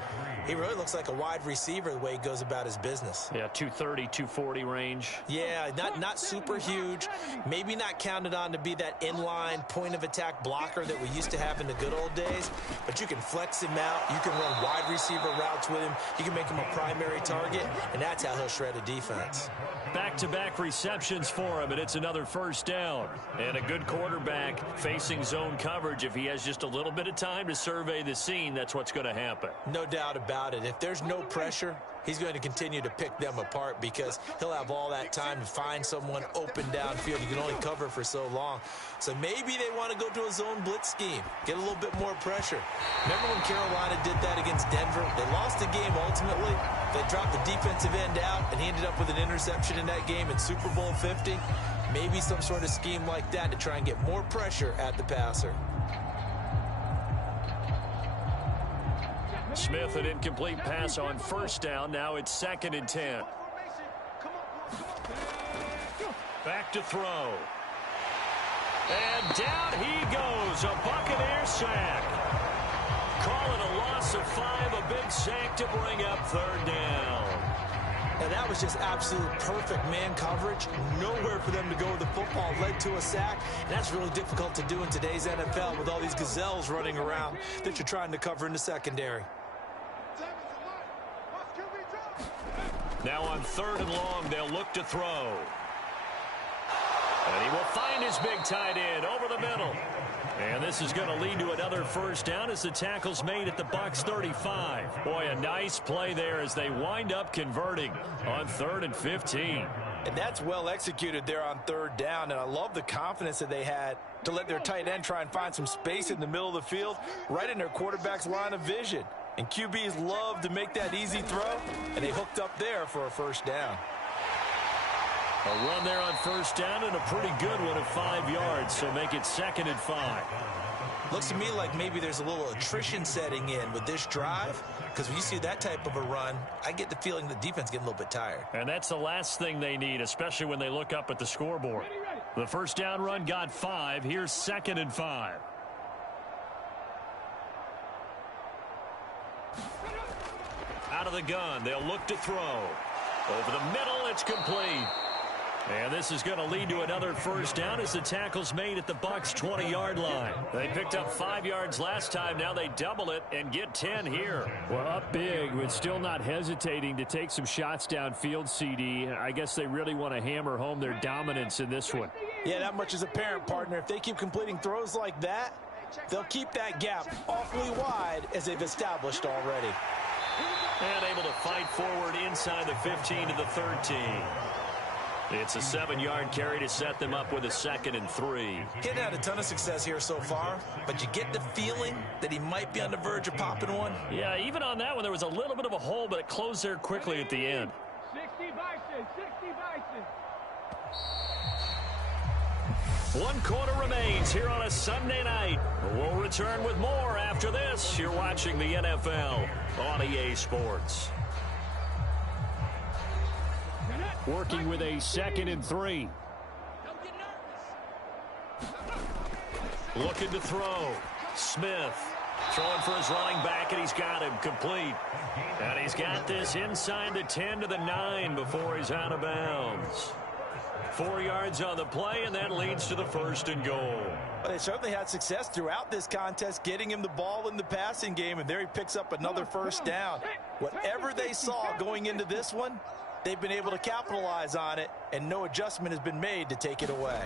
he really looks like a wide receiver the way he goes about his business. Yeah, 230, 240 range. Yeah, not super huge. Maybe not counted on to be that inline point-of-attack blocker that we used to have in the good old days, but you can flex him out. You can run wide receiver routes with him. You can make him a primary target, and that's how he'll shred a defense. Back-to-back receptions for him, and it's another 1st down. And a good quarterback facing zone coverage. If he has just a little bit of time to survey the scene, that's what's going to happen. No doubt about it. If there's no pressure, he's going to continue to pick them apart, because he'll have all that time to find someone open downfield. You can only cover for so long. So maybe they want to go to a zone blitz scheme, get a little bit more pressure. Remember when Carolina did that against Denver? They lost the game ultimately. They dropped the defensive end out, and he ended up with an interception in that game in Super Bowl 50. Maybe some sort of scheme like that to try and get more pressure at the passer. Smith, an incomplete pass on 1st down. Now it's 2nd and 10. Back to throw. And down he goes. A Buccaneer sack. Call it a loss of 5. A big sack to bring up 3rd down. And that was just absolute perfect man coverage. Nowhere for them to go with the football. Led to a sack. And that's really difficult to do in today's NFL with all these gazelles running around that you're trying to cover in the secondary. Now on 3rd and long, they'll look to throw. And he will find his big tight end over the middle. And this is going to lead to another first down as the tackle's made at the Bucs 35. Boy, a nice play there as they wind up converting on 3rd and 15. And that's well executed there on 3rd down. And I love the confidence that they had to let their tight end try and find some space in the middle of the field, right in their quarterback's line of vision. And QBs love to make that easy throw, and they hooked up there for a first down. A run there on first down and a pretty good one at 5 yards, so make it 2nd and 5. Looks to me like maybe there's a little attrition setting in with this drive, because when you see that type of a run, I get the feeling the defense getting a little bit tired. And that's the last thing they need, especially when they look up at the scoreboard. The first down run got 5. Here's 2nd and 5. Out of the gun, they'll look to throw. Over the middle, it's complete. And this is going to lead to another first down as the tackle's made at the Bucs 20-yard line. They picked up 5 yards last time. Now they double it and get 10 here. Well, up big, but still not hesitating to take some shots downfield, CD. I guess they really want to hammer home their dominance in this one. Yeah, that much is apparent, partner. If they keep completing throws like that, they'll keep that gap awfully wide as they've established already. And able to fight forward inside the 15 to the 13. It's a 7-yard carry to set them up with a 2nd and 3. He hadn't had a ton of success here so far, but you get the feeling that he might be on the verge of popping one. Yeah, even on that one, there was a little bit of a hole, but it closed there quickly at the end. 60 Bison, 60 Bison. 1 quarter remains here on a Sunday night. We'll return with more after this. You're watching the NFL on EA Sports. Working with a 2nd and 3. Looking to throw. Smith throwing for his running back, and he's got him complete. And he's got this inside the 10 to the 9 before he's out of bounds. 4 yards on the play, and that leads to the 1st and goal. But they certainly had success throughout this contest, getting him the ball in the passing game, and there he picks up another first down. Whatever they saw going into this one, they've been able to capitalize on it, and no adjustment has been made to take it away.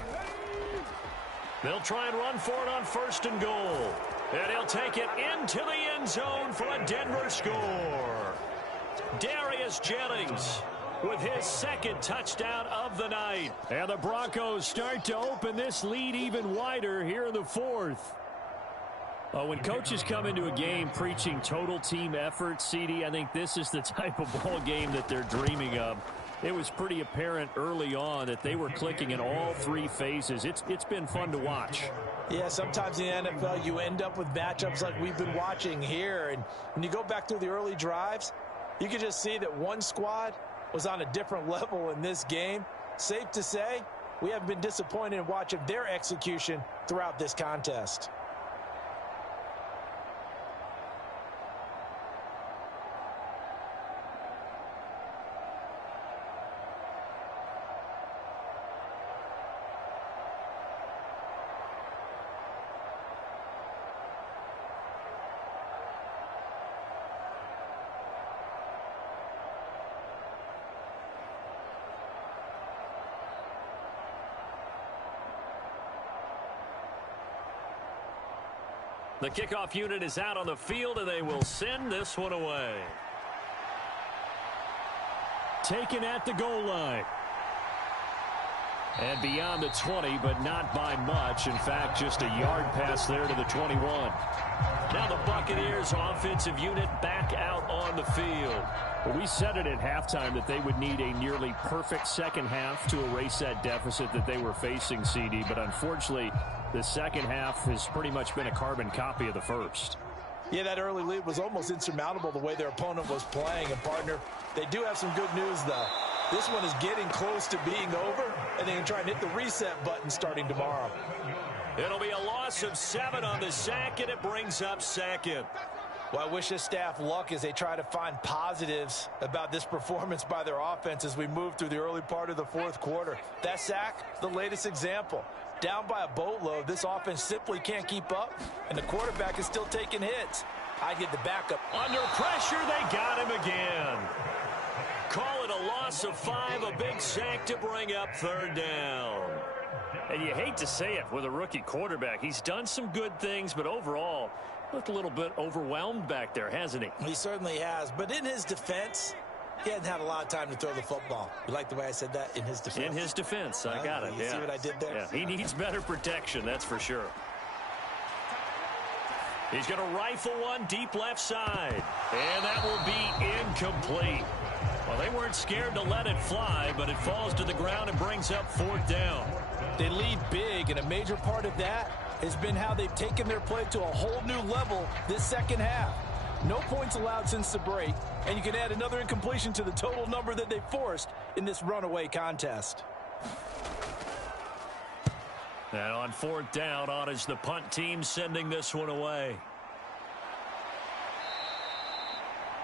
They'll try and run for it on 1st and goal. And he'll take it into the end zone for a Denver score. Darius Jennings with his 2nd touchdown of the night. And the Broncos start to open this lead even wider here in the 4th. When coaches come into a game preaching total team effort, CD, I think this is the type of ball game that they're dreaming of. It was pretty apparent early on that they were clicking in all 3 phases. It's been fun to watch. Yeah, sometimes in the NFL you end up with matchups like we've been watching here. And when you go back through the early drives, you can just see that one squad was on a different level in this game. Safe to say, we haven't been disappointed in watching their execution throughout this contest. The kickoff unit is out on the field, and they will send this one away. Taken at the goal line. And beyond the 20, but not by much. In fact, just a yard pass there to the 21. Now the Buccaneers offensive unit back out on the field. Well, we said it at halftime that they would need a nearly perfect second half to erase that deficit that they were facing, CD. But unfortunately, the second half has pretty much been a carbon copy of the first. Yeah, that early lead was almost insurmountable the way their opponent was playing. And, partner, they do have some good news, though. This one is getting close to being over, and they can try and hit the reset button starting tomorrow. It'll be a loss of 7 on the sack, and it brings up 2nd. Well, I wish this staff luck as they try to find positives about this performance by their offense as we move through the early part of the fourth quarter. That sack, the latest example. Down by a boatload, this offense simply can't keep up, and the quarterback is still taking hits. I'd get the backup. Under pressure, they got him again. Call it a loss of 5, a big sack to bring up third down. And you hate to say it with a rookie quarterback. He's done some good things, but overall, looked a little bit overwhelmed back there, hasn't he? He certainly has, but in his defense, he hadn't had a lot of time to throw the football. You like the way I said that? In his defense? In his defense, I got it. You see what I did there? Yeah, he needs better protection, that's for sure. He's going to rifle one deep left side, and that will be incomplete. Well, they weren't scared to let it fly, but it falls to the ground and brings up fourth down. They lead big, and a major part of that has been how they've taken their play to a whole new level this second half. No points allowed since the break, and you can add another incompletion to the total number that they forced in this runaway contest. And on fourth down, on is the punt team sending this one away.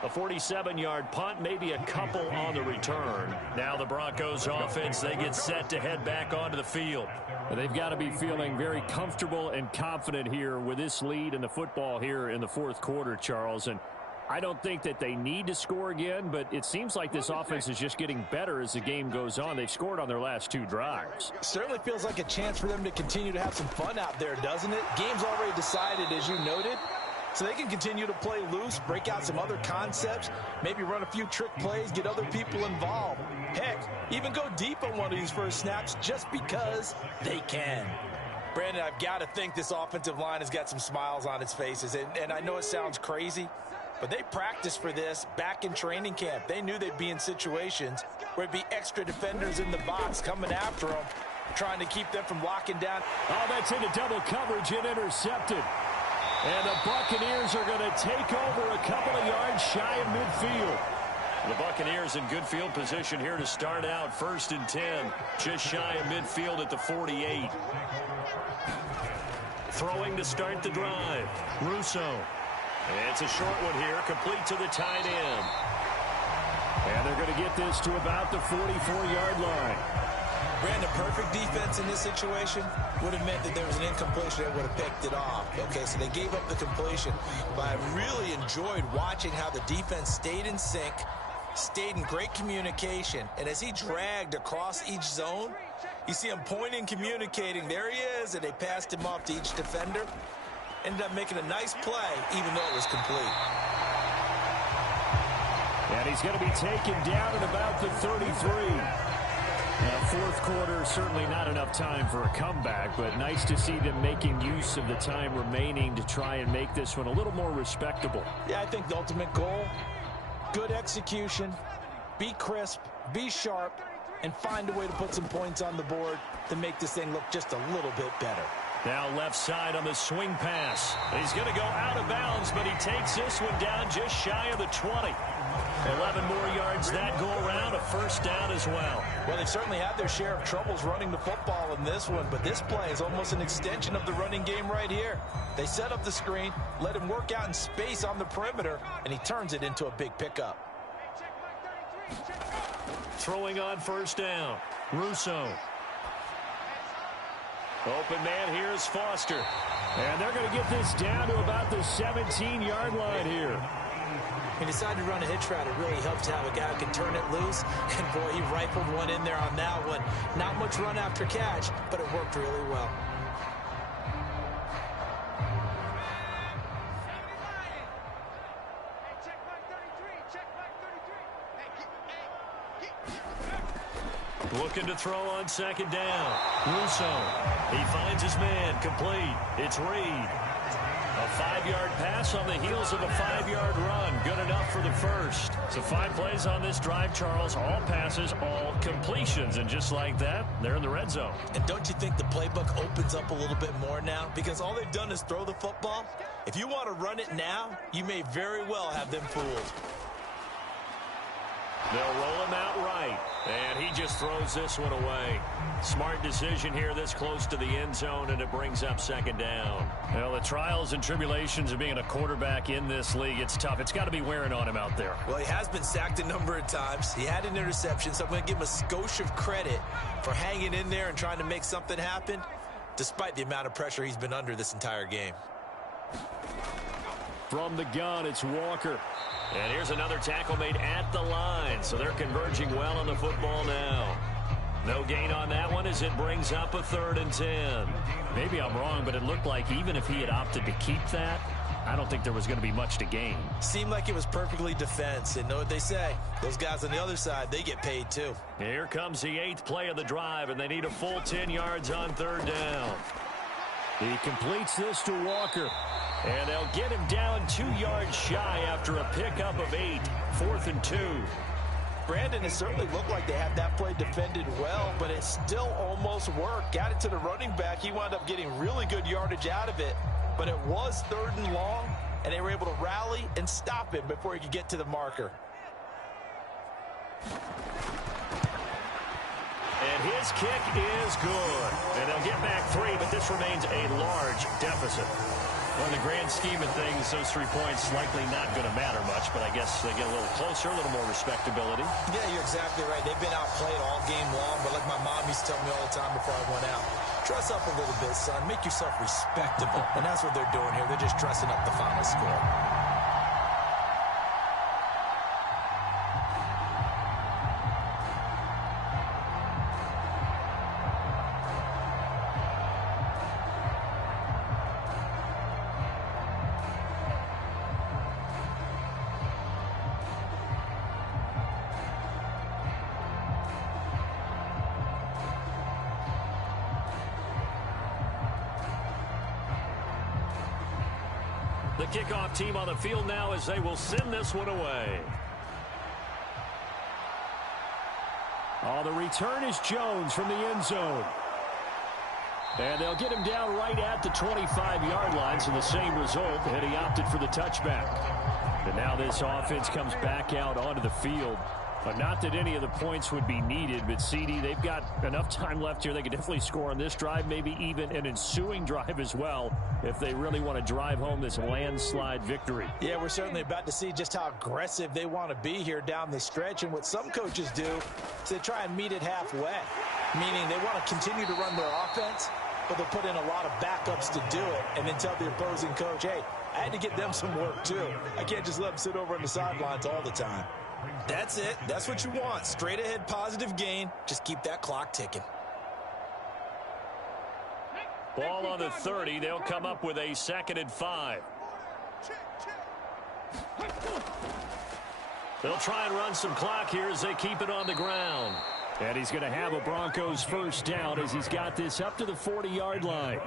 A 47-yard punt, maybe a couple on the return. Now the Broncos offense, they get set to head back onto the field. They've got to be feeling very comfortable and confident here with this lead in the football here in the fourth quarter, Charles. And I don't think that they need to score again, but it seems like this offense is just getting better as the game goes on. They've scored on their last 2 drives. Certainly feels like a chance for them to continue to have some fun out there, doesn't it? Game's already decided, as you noted. So they can continue to play loose, break out some other concepts, maybe run a few trick plays, get other people involved. Heck, even go deep on one of these first snaps just because they can. Brandon, I've got to think this offensive line has got some smiles on its faces. And I know it sounds crazy, but they practiced for this back in training camp. They knew they'd be in situations where it'd be extra defenders in the box coming after them, trying to keep them from locking down. Oh, that's into double coverage and intercepted. And the Buccaneers are going to take over a couple of yards shy of midfield. The Buccaneers in good field position here to start out. 1st and 10, just shy of midfield at the 48. Throwing to start the drive. Russo. It's a short one here, complete to the tight end. And they're going to get this to about the 44-yard line. Brandon, perfect defense in this situation would have meant that there was an incompletion that would have picked it off. Okay, so they gave up the completion. But I really enjoyed watching how the defense stayed in sync, stayed in great communication. And as he dragged across each zone, you see him pointing, communicating. There he is, and they passed him off to each defender. Ended up making a nice play, even though it was complete. And he's going to be taken down at about the 33. Fourth quarter, certainly not enough time for a comeback, but nice to see them making use of the time remaining to try and make this one a little more respectable. Yeah, I think the ultimate goal, good execution, be crisp, be sharp, and find a way to put some points on the board to make this thing look just a little bit better. Now left side on the swing pass. He's going to go out of bounds, but he takes this one down just shy of the 20. 11 more yards that go around, a first down as well. Well, they've certainly had their share of troubles running the football in this one, but this play is almost an extension of the running game right here. They set up the screen, let him work out in space on the perimeter, and he turns it into a big pickup. Throwing on first down, Russo. Open man here is Foster. And they're going to get this down to about the 17-yard line here. He decided to run a hitch route. It really helped to have a guy who can turn it loose. And, boy, he rifled one in there on that one. Not much run after catch, but it worked really well. Looking to throw on second down. Russo. He finds his man. Complete. It's Reed. A 5-yard pass on the heels of a 5-yard run. Good enough for the first. So 5 plays on this drive, Charles. All passes, all completions. And just like that, they're in the red zone. And don't you think the playbook opens up a little bit more now? Because all they've done is throw the football. If you want to run it now, you may very well have them fooled. They'll roll him out right, and he just throws this one away. Smart decision here this close to the end zone, and it brings up second down. Well, the trials and tribulations of being a quarterback in this league, it's tough. It's got to be wearing on him out there. Well, he has been sacked a number of times. He had an interception, so I'm going to give him a skosh of credit for hanging in there and trying to make something happen, despite the amount of pressure he's been under this entire game. From the gun, it's Walker. And here's another tackle made at the line, so they're converging well on the football now. No gain on that one as it brings up a 3rd and 10. Maybe I'm wrong, but it looked like even if he had opted to keep that, I don't think there was going to be much to gain. Seemed like it was perfectly defense, and know what they say. Those guys on the other side, they get paid too. Here comes the 8th play of the drive, and they need a full 10 yards on 3rd down. He completes this to Walker. And they'll get him down 2 yards shy after a pickup of 8. 4th and 2. Brandon, it certainly looked like they had that play defended well, but it still almost worked. Got it to the running back. He wound up getting really good yardage out of it, but it was 3rd and long, and they were able to rally and stop him before he could get to the marker. And his kick is good. And they'll get back 3, but this remains a large deficit. Well, in the grand scheme of things, those 3 points likely not going to matter much, but I guess they get a little closer, a little more respectability. Yeah, you're exactly right. They've been outplayed all game long, but like my mom used to tell me all the time before I went out, dress up a little bit, son. Make yourself respectable. And that's what they're doing here. They're just dressing up the final score. The kickoff team on the field now as they will send this one away. Oh, the return is Jones from the end zone. And they'll get him down right at the 25-yard line, so the same result, and he opted for the touchback. And now this offense comes back out onto the field. But not that any of the points would be needed, but CD, they've got enough time left here. They could definitely score on this drive, maybe even an ensuing drive as well, if they really want to drive home this landslide victory. Yeah, we're certainly about to see just how aggressive they want to be here down the stretch. And what some coaches do is they try and meet it halfway, meaning they want to continue to run their offense, but they'll put in a lot of backups to do it and then tell the opposing coach, hey, I had to get them some work too. I can't just let them sit over on the sidelines all the time. That's it. That's what you want. Straight ahead, positive gain. Just keep that clock ticking. Ball on the 30. They'll come up with a 2nd and 5. They'll try and run some clock here as they keep it on the ground. And he's going to have a Broncos first down as he's got this up to the 40-yard line.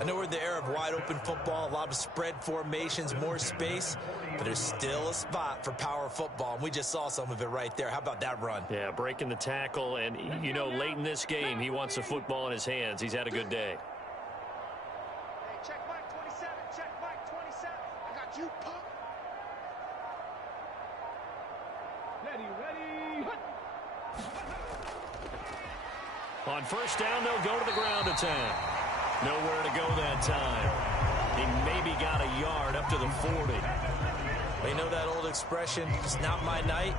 I know we're in the era of wide-open football, a lot of spread formations, more space, but there's still a spot for power football, and we just saw some of it right there. How about that run? Yeah, breaking the tackle, and, you know, late in this game, he wants the football in his hands. He's had a good day. Hey, check Mike 27, check Mike 27. I got you, punk. Ready. On first down, they'll go to the ground attack. Nowhere to go that time. He maybe got a yard up to the 40. They know that old expression, it's not my night.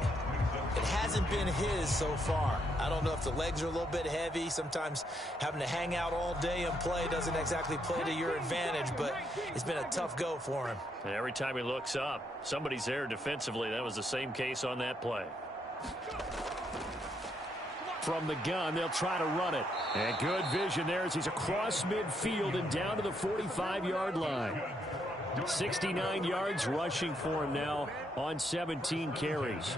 It hasn't been his so far. I don't know if the legs are a little bit heavy. Sometimes having to hang out all day and play doesn't exactly play to your advantage, but it's been a tough go for him. And every time he looks up, somebody's there defensively. That was the same case on that play. From the gun, they'll try to run it. And good vision there as he's across midfield and down to the 45-yard line. 69 yards rushing for him now on 17 carries.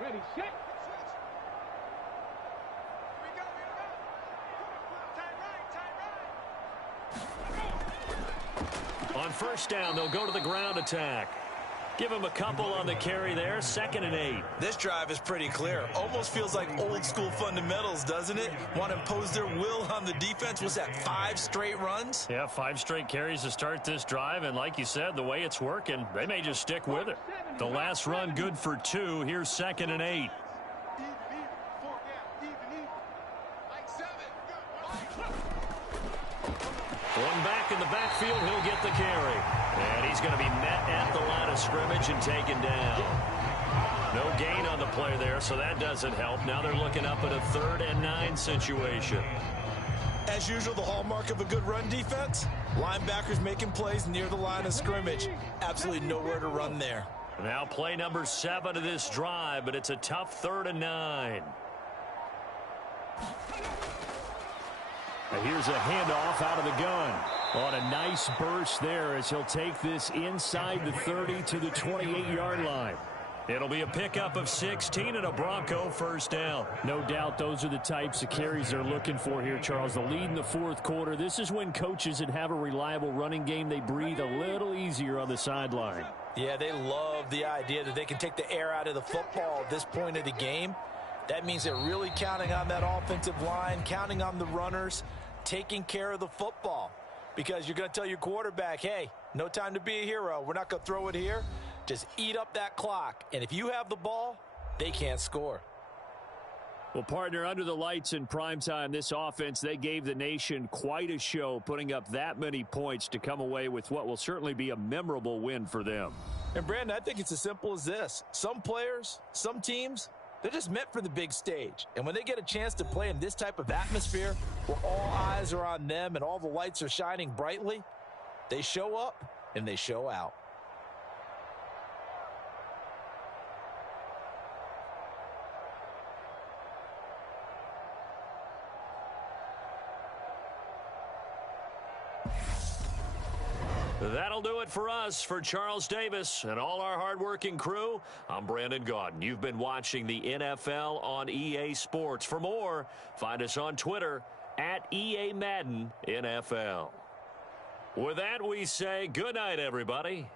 Ready, set. On first down, they'll go to the ground attack. Give him a couple on the carry there. 2nd and 8. This drive is pretty clear. Almost feels like old school fundamentals, doesn't it? Want to impose their will on the defense. Was that 5 straight runs? Yeah, 5 straight carries to start this drive. And like you said, the way it's working, they may just stick with it. The last run good for 2. Here's 2nd and 8. One back in the backfield, he'll get the carry. And he's going to be met at the line of scrimmage and taken down. No gain on the play there, so that doesn't help. Now they're looking up at a 3rd and 9 situation. As usual, the hallmark of a good run defense, linebackers making plays near the line of scrimmage. Absolutely nowhere to run there. Now play number 7 of this drive, but it's a tough 3rd and 9. Here's a handoff out of the gun. On a nice burst there as he'll take this inside the 30 to the 28-yard line. It'll be a pickup of 16 and a Bronco first down. No doubt those are the types of carries they're looking for here, Charles. The lead in the 4th quarter. This is when coaches that have a reliable running game, they breathe a little easier on the sideline. Yeah, they love the idea that they can take the air out of the football at this point of the game. That means they're really counting on that offensive line, counting on the runners, taking care of the football. Because you're going to tell your quarterback, hey, no time to be a hero. We're not going to throw it here. Just eat up that clock. And if you have the ball, they can't score. Well, partner, under the lights in primetime, this offense, they gave the nation quite a show, putting up that many points to come away with what will certainly be a memorable win for them. And, Brandon, I think it's as simple as this. Some players, some teams, they're just meant for the big stage. And when they get a chance to play in this type of atmosphere where all eyes are on them and all the lights are shining brightly, they show up and they show out. That'll do it for us. For Charles Davis and all our hardworking crew, I'm Brandon Gaudin. You've been watching the NFL on EA Sports. For more, find us on Twitter at EA Madden NFL. With that, we say good night, everybody.